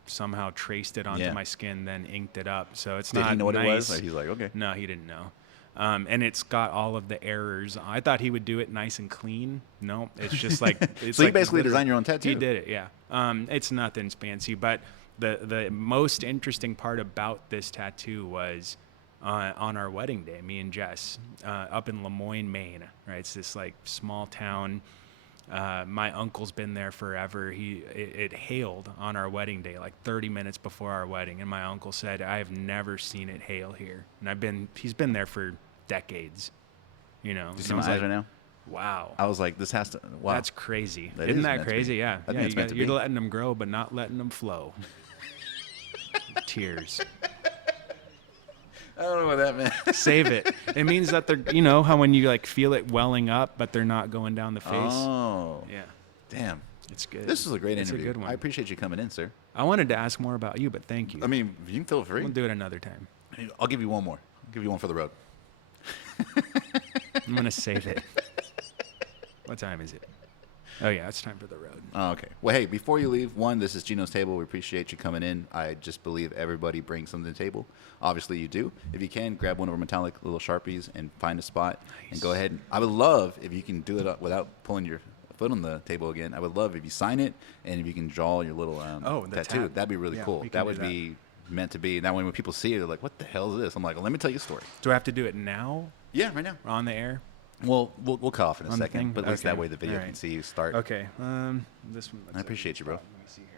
somehow traced it onto my skin, then inked it up. So it's not Did he know what nice. it was? Or he's like, okay. No, he didn't know. And it's got all of the errors. I thought he would do it nice and clean. No, it's just like it's So you like basically designed your own tattoo. He did it, yeah. It's nothing fancy, but the most interesting part about this tattoo was on our wedding day, me and Jess, up in Lemoyne, Maine. Right, it's this like small town. My uncle's been there forever. It hailed on our wedding day, like 30 minutes before our wedding, and my uncle said, "I have never seen it hail here." And he's been there for decades. Do you see my eyes right now? Wow. I was like, this has to. Wow. That's crazy. That Isn't is that meant to crazy? be. Yeah. I think it's meant to You're be. letting them grow, but not letting them flow. Tears. I don't know what that meant. Save it. It means that they're, how when you like feel it welling up, but they're not going down the face. Oh. Yeah. Damn. It's good. This was a great interview. It's a good one. I appreciate you coming in, sir. I wanted to ask more about you, but thank you. I mean, you can feel free. We'll do it another time. I'll give you one more. I'll give you one for the road. I'm going to save it. What time is it? Oh yeah, it's time for the road. Oh, okay. Well, hey, before you leave, one, this is Gino's table. We appreciate you coming in. I just believe everybody brings something to the table. Obviously, you do. If you can, grab one of our metallic little Sharpies and find a spot and go ahead. I would love if you can do it without pulling your foot on the table again. I would love if you sign it and if you can draw your little the tattoo. tab. That'd be really Yeah, cool. we can That do would that. be meant to be. That way, when people see it, they're like, "What the hell is this?" I'm like, well, "Let me tell you a story." Do I have to do it now Yeah, right now. on the air? Well, we'll cut off in a On the second, thing? but at least that Okay. way the video All right. can see you start. Okay. This one. I appreciate you, bro. Let me see here.